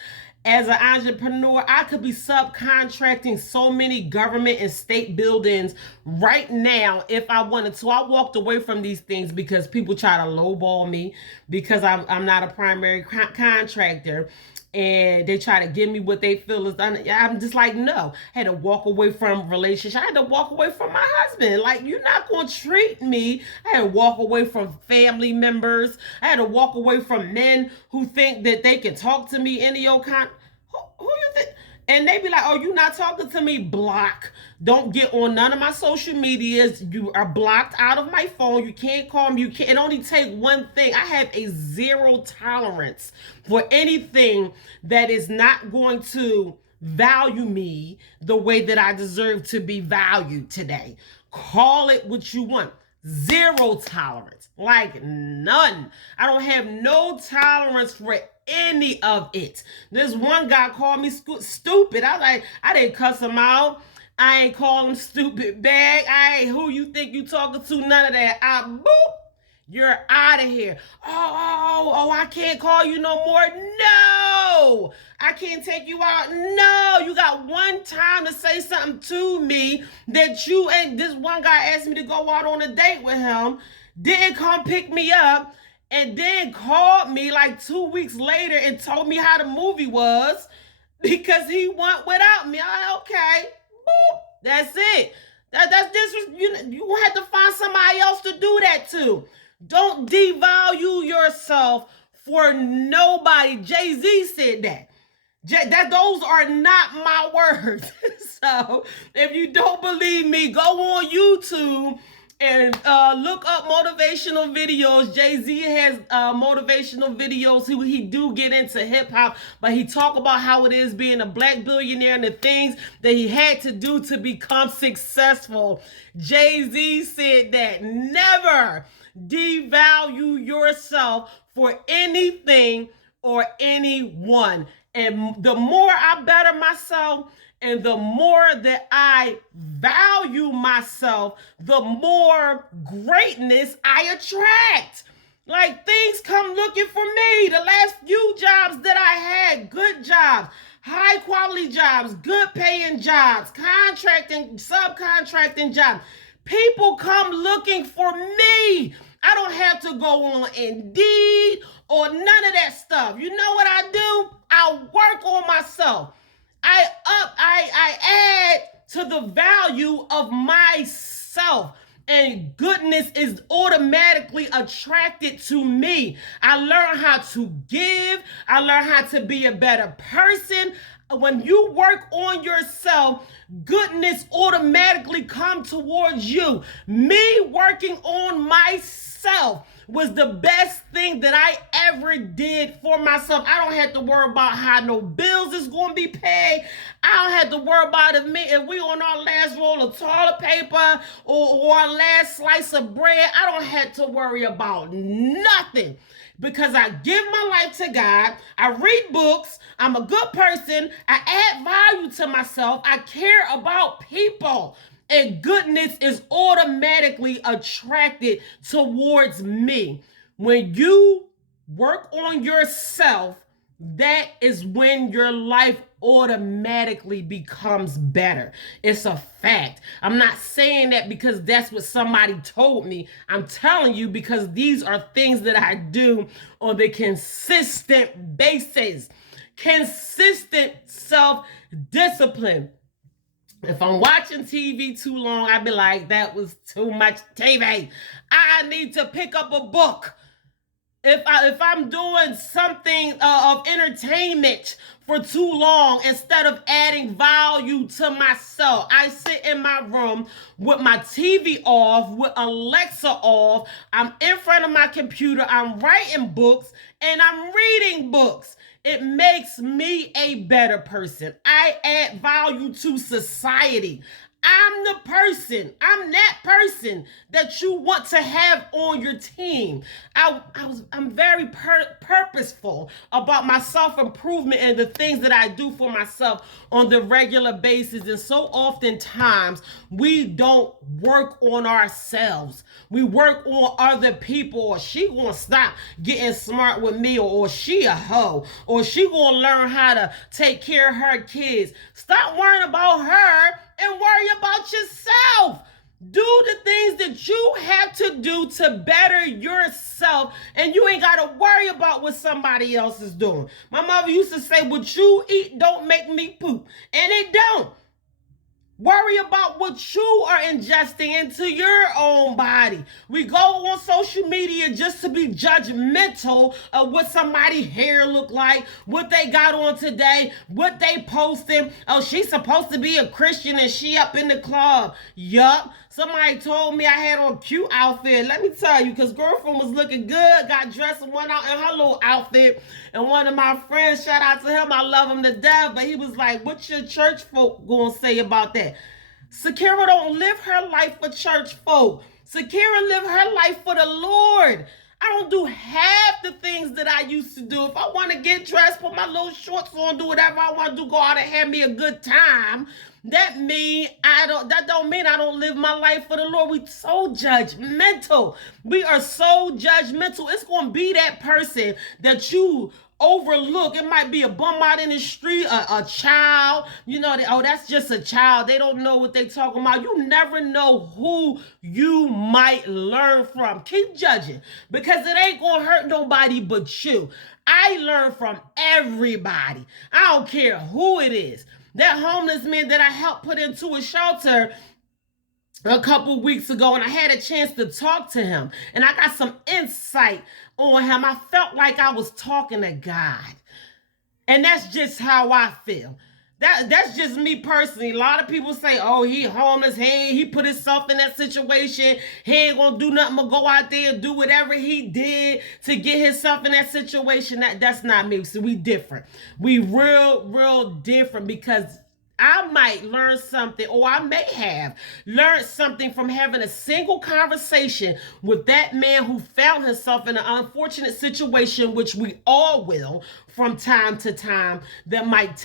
As an entrepreneur, I could be subcontracting so many government and state buildings right now if I wanted to. I walked away from these things because people try to lowball me because I'm not a primary contractor, and they try to give me what they feel is done. I'm just like, no. I had to walk away from relationships. I had to walk away from my husband. Like, you're not going to treat me. I had to walk away from family members. I had to walk away from men who think that they can talk to me any old kind. Who you think? And they be like, oh, you not talking to me? Block. Don't get on none of my social medias. You are blocked out of my phone. You can't call me. You can't. It only take one thing. I have a zero tolerance for anything that is not going to value me the way that I deserve to be valued today. Call it what you want. Zero tolerance. Like none. I don't have no tolerance for any of it. This one guy called me stupid. I was like, I didn't cuss him out. I ain't call him stupid back. I ain't who you think you talking to. None of that. Boop. You're out of here. Oh, I can't call you no more. No, I can't take you out. No, you got one time to say something to me that you ain't. This one guy asked me to go out on a date with him, didn't come pick me up, and then called me like 2 weeks later and told me how the movie was because he went without me. Okay, boop, that's it. That's disrespect. You have to find somebody else to do that to. Don't devalue yourself for nobody. Jay-Z said that. Those are not my words. So if you don't believe me, go on YouTube and look up motivational videos. Jay-Z has motivational videos. He do get into hip-hop, but he talk about how it is being a black billionaire and the things that he had to do to become successful. Jay-Z said that never devalue yourself for anything or anyone. And the more I better myself and the more that I value myself, the more greatness I attract. Like, things come looking for me. The last few jobs that I had, good jobs, high quality jobs, good paying jobs, contracting, subcontracting jobs. People come looking for me. I don't have to go on Indeed or none of that stuff. You know what I do? I work on myself. I add to the value of myself. And goodness is automatically attracted to me. I learn how to give. I learn how to be a better person. When you work on yourself, goodness automatically come towards you. Me working on myself was the best thing that I ever did for myself. I don't have to worry about how no bills is going to be paid. I don't have to worry about if we on our last roll of toilet paper or our last slice of bread. I don't have to worry about nothing because I give my life to God. I read books. I'm a good person. I add value to myself. I care about people. And goodness is automatically attracted towards me. When you work on yourself, that is when your life automatically becomes better. It's a fact. I'm not saying that because that's what somebody told me. I'm telling you because these are things that I do on the consistent basis. Consistent self-discipline. If I'm watching TV too long, I'd be like, that was too much TV. I need to pick up a book. If I'm doing something of entertainment for too long, instead of adding value to myself, I sit in my room with my TV off, with Alexa off. I'm in front of my computer. I'm writing books and I'm reading books. It makes me a better person. I add value to society. I'm that person that you want to have on your team. I'm very purposeful about my self-improvement and the things that I do for myself on the regular basis. And so oftentimes we don't work on ourselves. We work on other people, or she gonna stop getting smart with me, or she a hoe, or she gonna learn how to take care of her kids. Stop worrying about her and worry about yourself. Do the things that you have to do to better yourself, and you ain't got to worry about what somebody else is doing. My mother used to say, what you eat don't make me poop, and it don't. Worry about what you are ingesting into your own body. We go on social media just to be judgmental of what somebody's hair look like, what they got on today, what they posting. Oh, she's supposed to be a Christian and she up in the club. Yup. Somebody told me I had on a cute outfit. Let me tell you, because girlfriend was looking good, got dressed and went out in her little outfit. And one of my friends, shout out to him, I love him to death, but he was like, what's your church folk gonna say about that? Sakira don't live her life for church folk. Sakira live her life for the Lord. I don't do half the things that I used to do. If I want to get dressed, put my little shorts on, do whatever I want to do, go out and have me a good time, that don't mean I don't live my life for the Lord. We so judgmental. We are so judgmental. It's going to be that person that you overlook. It might be a bum out in the street, a child, that's just a child. They don't know what they talking about. You never know who you might learn from. Keep judging, because it ain't gonna hurt nobody but you. I learn from everybody. I don't care who it is. That homeless man that I helped put into a shelter a couple weeks ago, and I had a chance to talk to him, and I got some insight on him. I felt like I was talking to God. And that's just how I feel. That's just me personally. A lot of people say, oh, he homeless. Hey, he put himself in that situation. He ain't gonna do nothing but go out there and do whatever he did to get himself in that situation. That's not me. So we different. We real different, because I might learn something, or I may have learned something from having a single conversation with that man who found himself in an unfortunate situation, which we all will from time to time, that might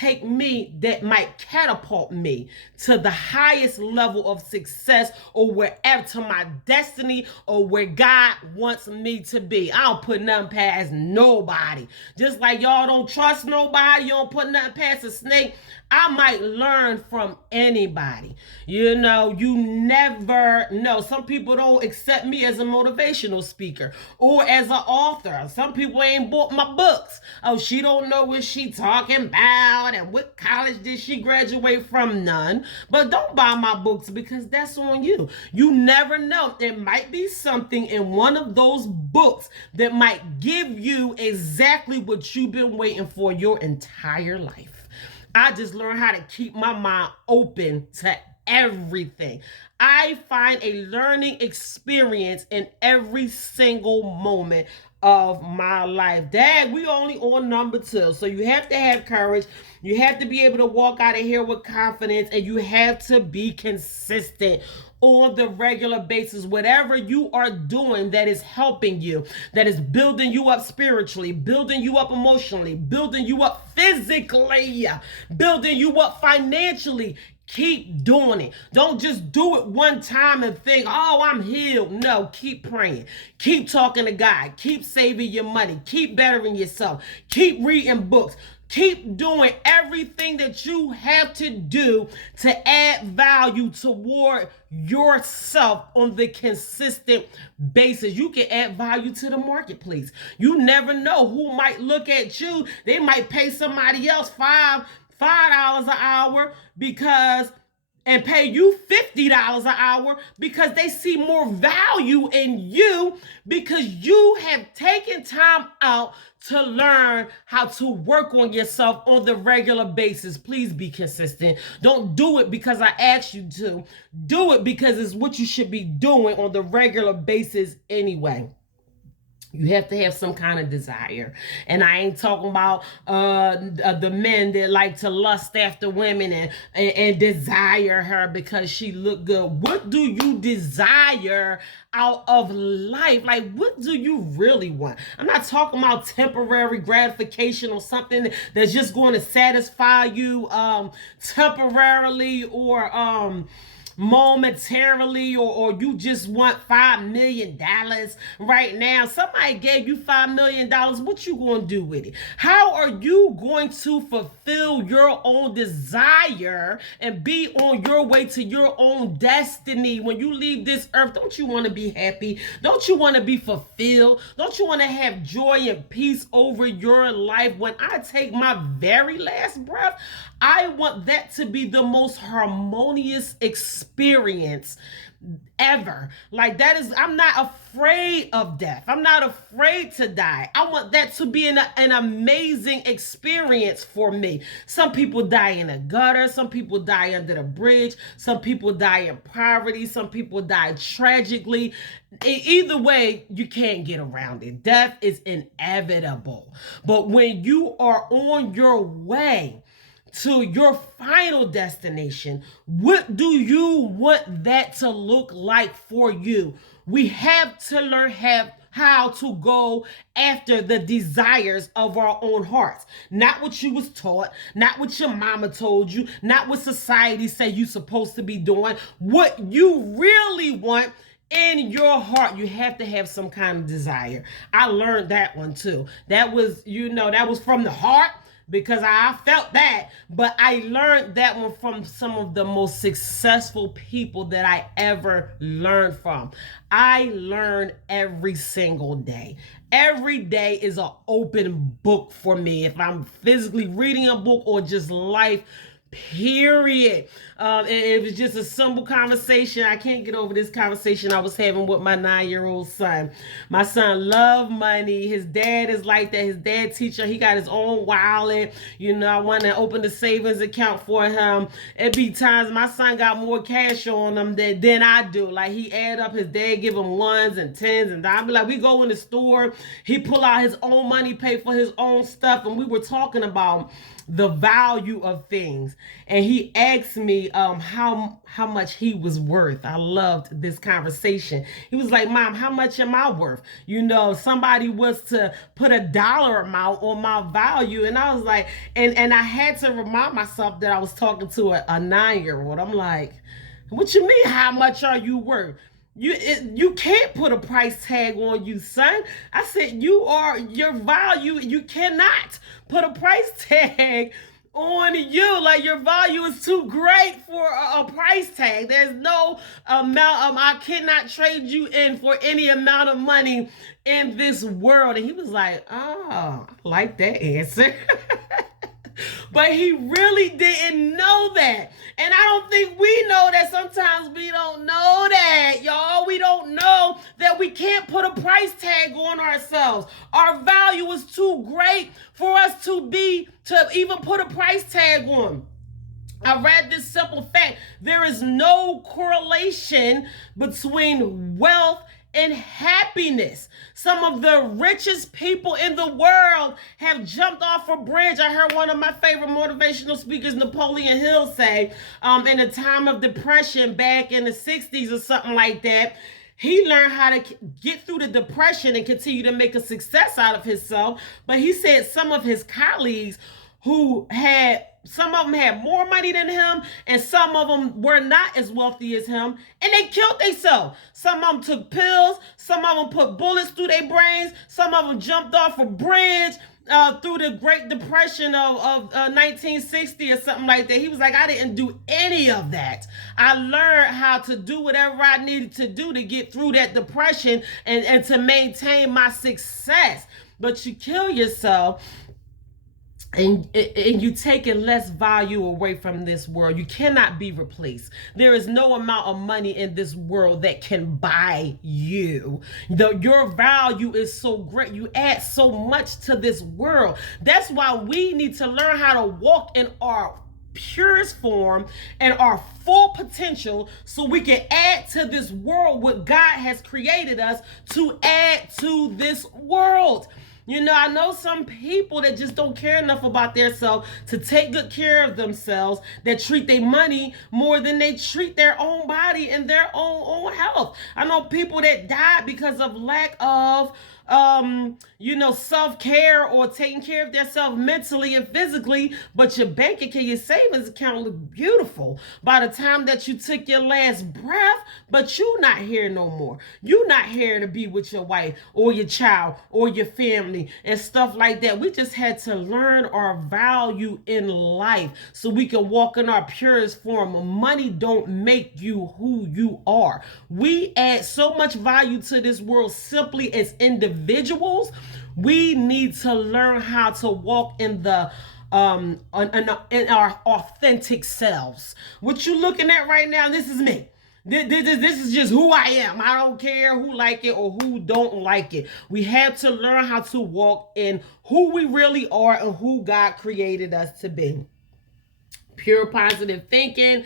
catapult me to the highest level of success, or wherever, to my destiny, or where God wants me to be. I don't put nothing past nobody. Just like y'all don't trust nobody, you don't put nothing past a snake. I might learn from anybody. You never know. Some people don't accept me as a motivational speaker or as an author. Some people ain't bought my books. Oh, she don't know what she talking about, and what college did she graduate from? None. But don't buy my books, because that's on you. You never know. There might be something in one of those books that might give you exactly what you've been waiting for your entire life. I just learned how to keep my mind open to everything. I find a learning experience in every single moment of my life. Dad, we only on number 2. So you have to have courage. You have to be able to walk out of here with confidence, and you have to be consistent on the regular basis. Whatever you are doing that is helping you, that is building you up spiritually, building you up emotionally, building you up physically, building you up financially, keep doing it. Don't just do it one time and think, oh, I'm healed. No, keep praying. Keep talking to God. Keep saving your money. Keep bettering yourself. Keep reading books. Keep doing everything that you have to do to add value toward yourself on the consistent basis. You can add value to the marketplace. You never know who might look at you. They might pay somebody else $5 an hour and pay you $50 an hour, because they see more value in you, because you have taken time out to learn how to work on yourself on the regular basis. Please be consistent. Don't do it because I asked you to. Do it because it's what you should be doing on the regular basis anyway. You have to have some kind of desire. And I ain't talking about the men that like to lust after women and desire her because she look good. What do you desire out of life? Like, what do you really want? I'm not talking about temporary gratification or something that's just going to satisfy you temporarily or momentarily, or you just want $5 million right now. Somebody gave you $5 million. What you gonna do with it? How are you going to fulfill your own desire and be on your way to your own destiny when you leave this earth? Don't you want to be happy? Don't you want to be fulfilled? Don't you want to have joy and peace over your life? When I take my very last breath, I want that to be the most harmonious experience ever. Like, that is, I'm not afraid of death. I'm not afraid to die. I want that to be an amazing experience for me. Some people die in a gutter. Some people die under the bridge. Some people die in poverty. Some people die tragically. Either way, you can't get around it. Death is inevitable. But when you are on your way to your final destination, what do you want that to look like for you? We have to learn how to go after the desires of our own hearts. Not what you was taught, not what your mama told you, not what society say you supposed to be doing. What you really want in your heart. You have to have some kind of desire. I learned that one too. That was, that was from the heart, because I felt that, but I learned that one from some of the most successful people that I ever learned from. I learn every single day. Every day is an open book for me. If I'm physically reading a book or just life, period. It was just a simple conversation. I can't get over this conversation I was having with my 9-year-old son. My son loved money. His dad is like that. His dad teacher. He got his own wallet. I want to open the savings account for him. It be times my son got more cash on him than I do. Like, he add up, his dad give him ones and tens, and I be like, we go in the store. He pull out his own money, pay for his own stuff, and we were talking about the value of things, and he asked me how much he was worth. I loved this conversation. He was like, Mom, how much am I worth? Somebody was to put a dollar amount on my value, and I was like, and I had to remind myself that I was talking to a 9-year-old. I'm like, what you mean, how much are you worth? You can't put a price tag on you, son. I said, your value. You cannot put a price tag on you. Like, your value is too great for a price tag. There's no amount I cannot trade you in for any amount of money in this world. And he was like, oh, I like that answer. But he really didn't know that. And I don't think we know that. Sometimes we don't know that, y'all. We don't know that we can't put a price tag on ourselves. Our value is too great for us to even put a price tag on. I read this simple fact. There is no correlation between wealth and happiness. Some of the richest people in the world have jumped off a bridge. I heard one of my favorite motivational speakers, Napoleon Hill, say in a time of depression back in the 60s or something like that, he learned how to get through the depression and continue to make a success out of himself. But he said some of his colleagues some of them had more money than him, and some of them were not as wealthy as him, and they killed themselves. Some of them took pills, some of them put bullets through their brains, some of them jumped off a bridge through the Great Depression of 1960 or something like that. He was like, I didn't do any of that. I learned how to do whatever I needed to do to get through that depression and to maintain my success. But you kill yourself, and you taking less value away from this world. You cannot be replaced. There is no amount of money in this world that can buy you. Your value is so great. You add so much to this world. That's why we need to learn how to walk in our purest form and our full potential so we can add to this world what God has created us to add to this world. You know, I know some people that just don't care enough about themselves to take good care of themselves, that treat their money more than they treat their own body and their own health. I know people that died because of lack of self-care or taking care of themselves mentally and physically, but your bank account, your savings account look beautiful by the time that you took your last breath, but you not here no more. You not here to be with your wife or your child or your family and stuff like that. We just had to learn our value in life so we can walk in our purest form. Money don't make you who you are. We add so much value to this world simply as individuals. We need to learn how to walk in the in our authentic selves. What you looking at right now, this is me. This is just who I am. I don't care who like it or who don't like it. We have to learn how to walk in who we really are and who God created us to be. Pure positive thinking.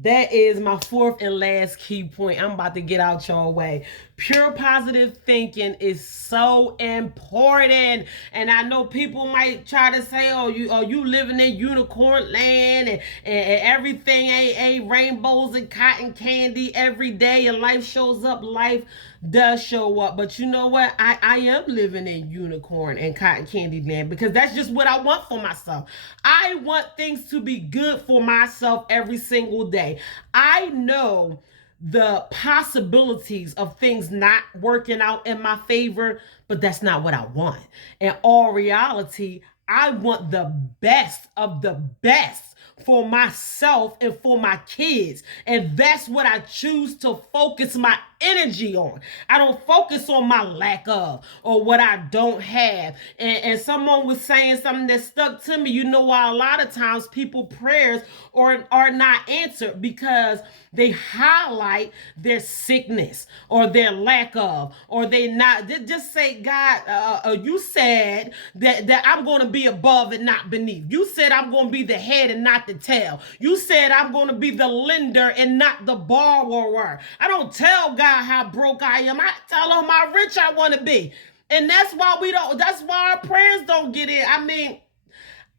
That is my fourth and last key point. I'm about to get out your way. Pure positive thinking is so important. And I know people might try to say, oh, you living in unicorn land and everything ain't rainbows and cotton candy every day and life shows up. Life does show up. But you know what? I am living in unicorn and cotton candy land because that's just what I want for myself. I want things to be good for myself every single day. I know the possibilities of things not working out in my favor, but that's not what I want. In all reality, I want the best of the best for myself and for my kids. And that's what I choose to focus my energy on. I don't focus on my lack of or what I don't have. And someone was saying something that stuck to me. You know why a lot of times people prayers are not answered because they highlight their sickness or their lack of, or they not just say, God, you said that I'm going to be above and not beneath. You said I'm going to be the head and not the tail. You said I'm going to be the lender and not the borrower. I don't tell God how broke I am. I tell him how rich I want to be. And that's why that's why our prayers don't get in. I mean,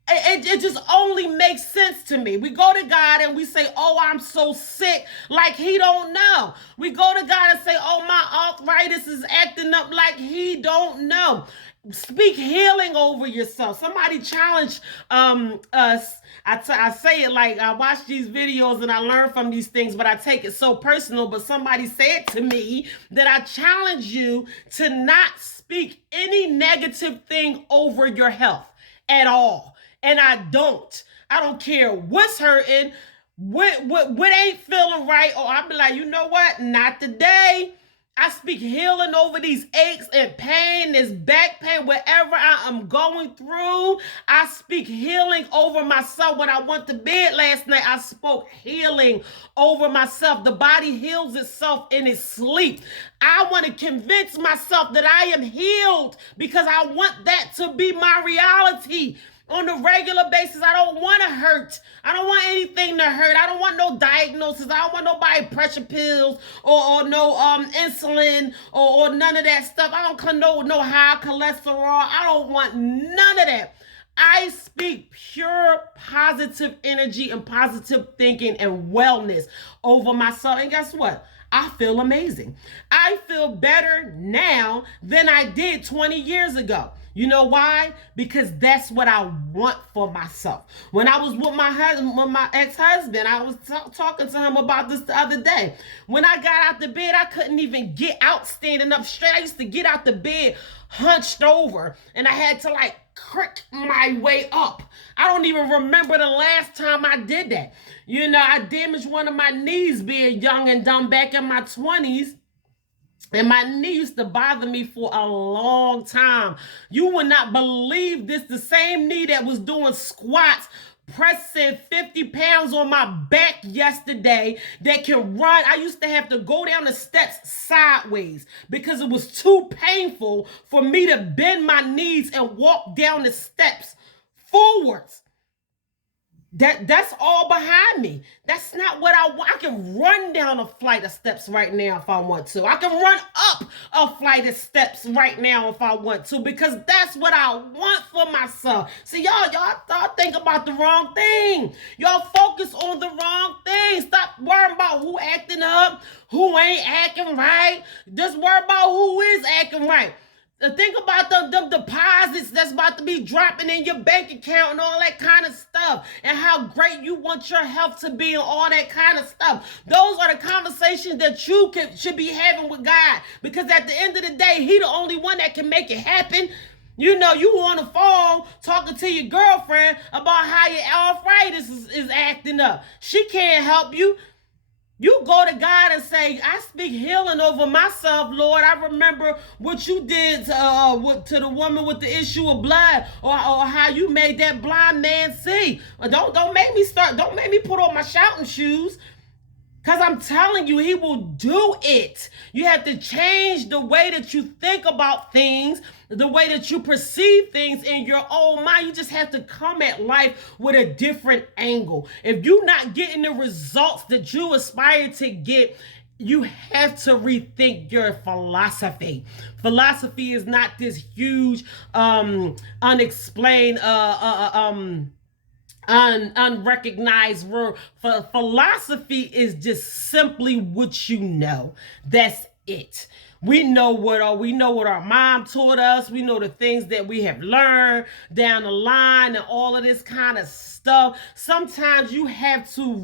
it just only makes sense to me. We go to God and we say, oh, I'm so sick, like he don't know. We go to God and say, oh, my arthritis is acting up, like he don't know. Speak healing over yourself. Somebody challenged us. I say it like I watch these videos and I learn from these things, but I take it so personal. But somebody said to me that I challenge you to not speak any negative thing over your health at all. And I don't care what's hurting, what ain't feeling right. Or I'll be like, you know what? Not today. I speak healing over these aches and pain, this back pain, whatever I am going through. I speak healing over myself. When I went to bed last night, I spoke healing over myself. The body heals itself in its sleep. I want to convince myself that I am healed because I want that to be my reality. On a regular basis, I don't want to hurt. I don't want anything to hurt. I don't want no diagnosis. I don't want nobody pressure pills or no insulin or none of that stuff. I don't condone no high cholesterol. I don't want none of that. I speak pure positive energy and positive thinking and wellness over myself. And guess what? I feel amazing. I feel better now than I did 20 years ago. You know why? Because that's what I want for myself. When I was with my ex-husband, I was talking to him about this the other day. When I got out the bed, I couldn't even get out standing up straight. I used to get out the bed hunched over, and I had to like crick my way up. I don't even remember the last time I did that. You know, I damaged one of my knees being young and dumb back in my 20s. And my knee used to bother me for a long time. You would not believe this. The same knee that was doing squats, pressing 50 pounds on my back yesterday that can run. I used to have to go down the steps sideways because it was too painful for me to bend my knees and walk down the steps forwards. That's all behind me. That's not what I want. I can run down a flight of steps right now if I want to. I can run up a flight of steps right now if I want to, because that's what I want for myself. See, y'all think about the wrong thing. Y'all focus on the wrong thing. Stop worrying about who acting up, who ain't acting right. Just worry about who is acting right. Think about the deposits that's about to be dropping in your bank account and all that kind of stuff, and how great you want your health to be and all that kind of stuff. Those are the conversations that you should be having with God, because at the end of the day, He the only one that can make it happen. You know, you on the phone talking to your girlfriend about how your arthritis is acting up. She can't help you. You go to God and say, I speak healing over myself, Lord. I remember what you did to the woman with the issue of blood, or how you made that blind man see. Don't make me put on my shouting shoes. Because I'm telling you, He will do it. You have to change the way that you think about things, the way that you perceive things in your own mind. You just have to come at life with a different angle. If you're not getting the results that you aspire to get, you have to rethink your philosophy. Philosophy is not this huge, unexplained, unrecognized word. For philosophy is just simply what you know. That's it. We know what our mom taught us. We know the things that we have learned down the line and all of this kind of stuff. Sometimes you have to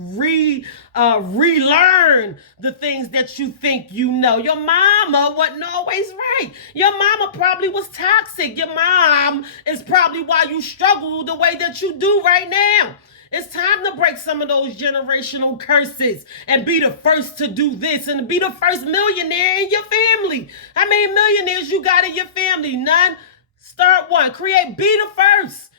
relearn the things that you think you know. Your mama wasn't always right. Your mama probably was toxic. Your mom is probably why you struggle the way that you do right now. It's time to break some of those generational curses and be the first to do this and be the first millionaire in your family. How many millionaires you got in your family? None. Start one. Be the first.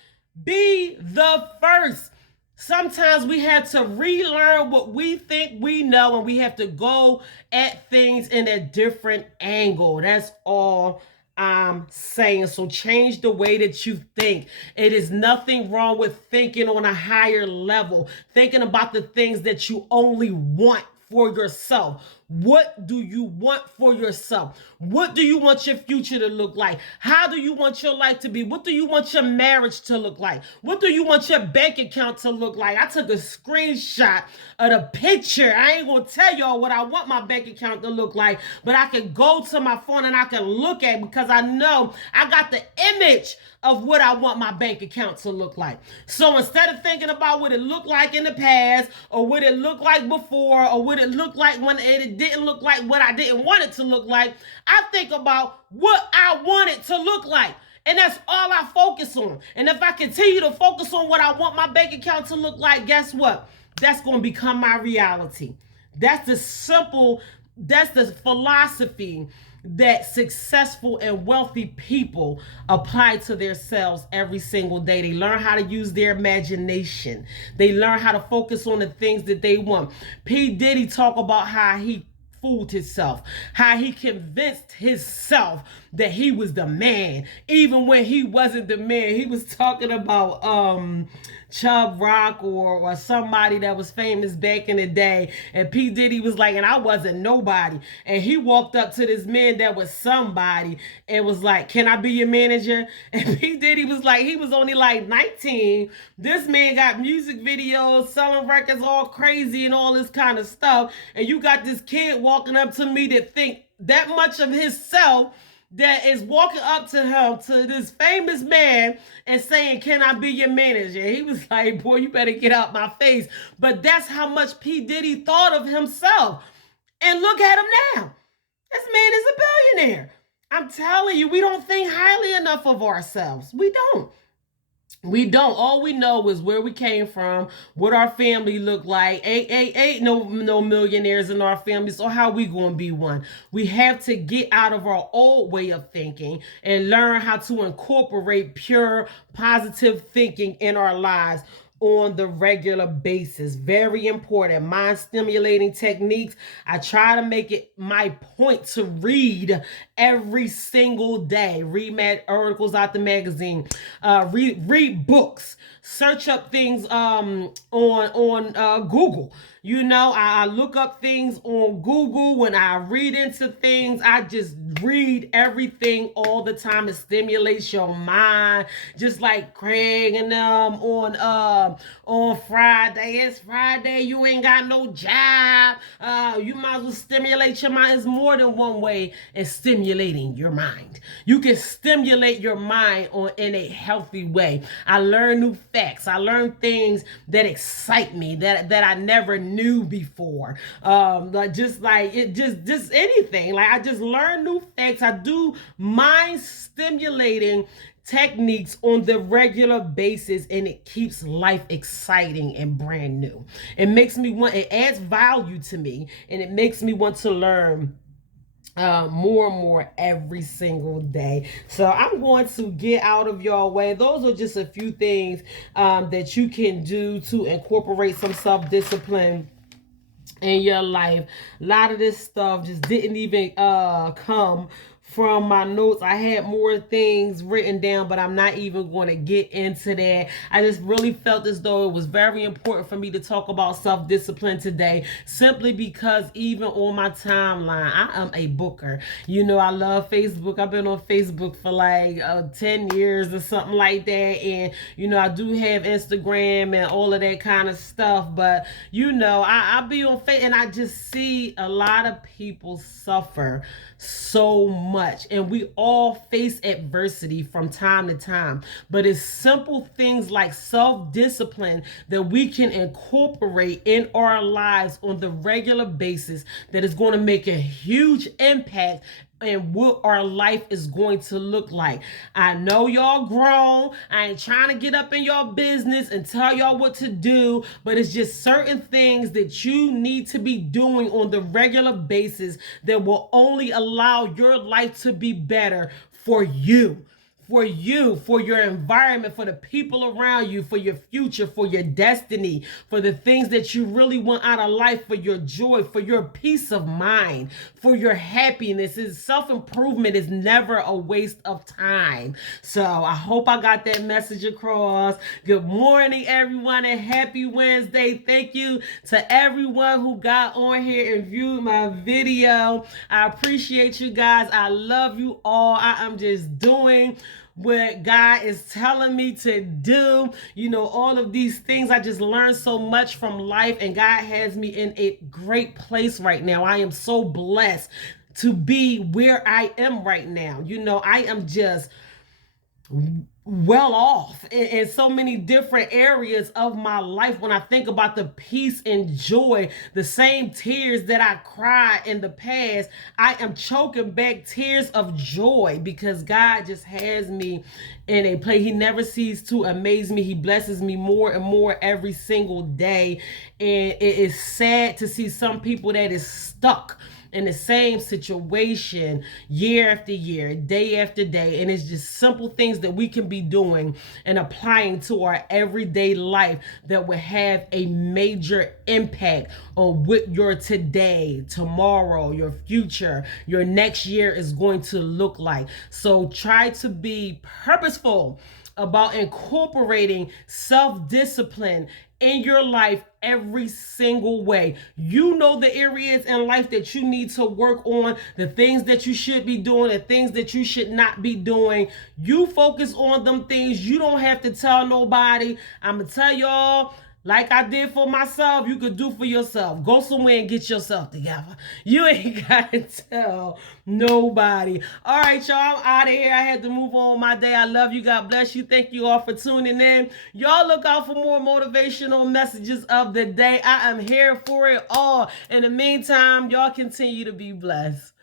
Be the first. Sometimes we have to relearn what we think we know, and we have to go at things in a different angle. That's all I'm saying. So change the way that you think. It is nothing wrong with thinking on a higher level, thinking about the things that you only want for yourself. What do you want for yourself? What do you want your future to look like? How do you want your life to be? What do you want your marriage to look like? What do you want your bank account to look like? I took a screenshot of the picture. I ain't gonna tell y'all what I want my bank account to look like, but I can go to my phone and I can look at it, because I know I got the image of what I want my bank account to look like. So instead of thinking about what it looked like in the past, or what it looked like before, or what it looked like when it didn't look like what I didn't want it to look like, I think about what I want it to look like. And that's all I focus on. And if I continue to focus on what I want my bank account to look like, guess what? That's going to become my reality. That's the philosophy that successful and wealthy people apply to themselves every single day. They learn how to use their imagination. They learn how to focus on the things that they want. P. Diddy talk about how he fooled himself, how he convinced himself that he was the man, even when he wasn't the man. He was talking about Chubb Rock or somebody that was famous back in the day, and P. Diddy was like, and I wasn't nobody. And he walked up to this man that was somebody and was like, can I be your manager? And P. Diddy was like, he was only like 19. This man got music videos, selling records all crazy and all this kind of stuff, and you got this kid walking up to me that think that much of himself, that is walking up to him, to this famous man, and saying, can I be your manager? He was like, boy, you better get out my face. But that's how much P. Diddy thought of himself. And look at him now. This man is a billionaire. I'm telling you, we don't think highly enough of ourselves. We don't. All we know is where we came from, what our family looked like. Ain't no millionaires in our family, so how we gonna be one? We have to get out of our old way of thinking and learn how to incorporate pure, positive thinking in our lives. on the regular basis. Very important. Mind stimulating techniques. I try to make it my point to read every single day. Read articles out the magazine. Read books. Search up things on Google. You know, I look up things on Google. When I read into things, I just read everything all the time. It stimulates your mind. Just like Craig and on Friday. It's Friday. You ain't got no job. You might as well stimulate your mind. It's more than one way in stimulating your mind. You can stimulate your mind in a healthy way. I learn new facts. I learn things that excite me that I never knew before. Just anything. Like I just learn new facts. I do mind stimulating techniques on the regular basis, and it keeps life exciting and brand new. It adds value to me, and it makes me want to learn more and more every single day. So I'm going to get out of your way. Those are just a few things that you can do to incorporate some self-discipline in your life. A lot of this stuff just didn't even come from my notes. I had more things written down, but I'm not even going to get into that. I just really felt as though it was very important for me to talk about self-discipline today, simply because even on my timeline, I am a booker. You know, I love Facebook. I've been on Facebook for like 10 years or something like that. And, you know, I do have Instagram and all of that kind of stuff. But, you know, I'll be on Facebook and I just see a lot of people suffer so much, and we all face adversity from time to time, but it's simple things like self-discipline that we can incorporate in our lives on the regular basis that is going to make a huge impact and what our life is going to look like. I know y'all grown. I ain't trying to get up in y'all business and tell y'all what to do, but it's just certain things that you need to be doing on the regular basis that will only allow your life to be better for you. For you, for your environment, for the people around you, for your future, for your destiny, for the things that you really want out of life, for your joy, for your peace of mind, for your happiness. Self-improvement is never a waste of time. So I hope I got that message across. Good morning, everyone, and happy Wednesday. Thank you to everyone who got on here and viewed my video. I appreciate you guys. I love you all. I am just doing what God is telling me to do. You know, all of these things, I just learned so much from life, and God has me in a great place right now. I am so blessed to be where I am right now. You know, I am just well off in so many different areas of my life. When I think about the peace and joy, the same tears that I cried in the past, I am choking back tears of joy because God just has me in a place. He never ceases to amaze me. He blesses me more and more every single day. And it is sad to see some people that is stuck in the same situation year after year, day after day. And it's just simple things that we can be doing and applying to our everyday life that will have a major impact on what your today, tomorrow, your future, your next year is going to look like. So try to be purposeful about incorporating self-discipline in your life every single way. You know the areas in life that you need to work on, the things that you should be doing, the things that you should not be doing. You focus on them things. You don't have to tell nobody. I'm gonna tell y'all, like I did for myself, you could do for yourself. Go somewhere and get yourself together. You ain't got to tell nobody. All right, y'all, I'm out of here. I had to move on my day. I love you. God bless you. Thank you all for tuning in. Y'all look out for more motivational messages of the day. I am here for it all. In the meantime, y'all continue to be blessed.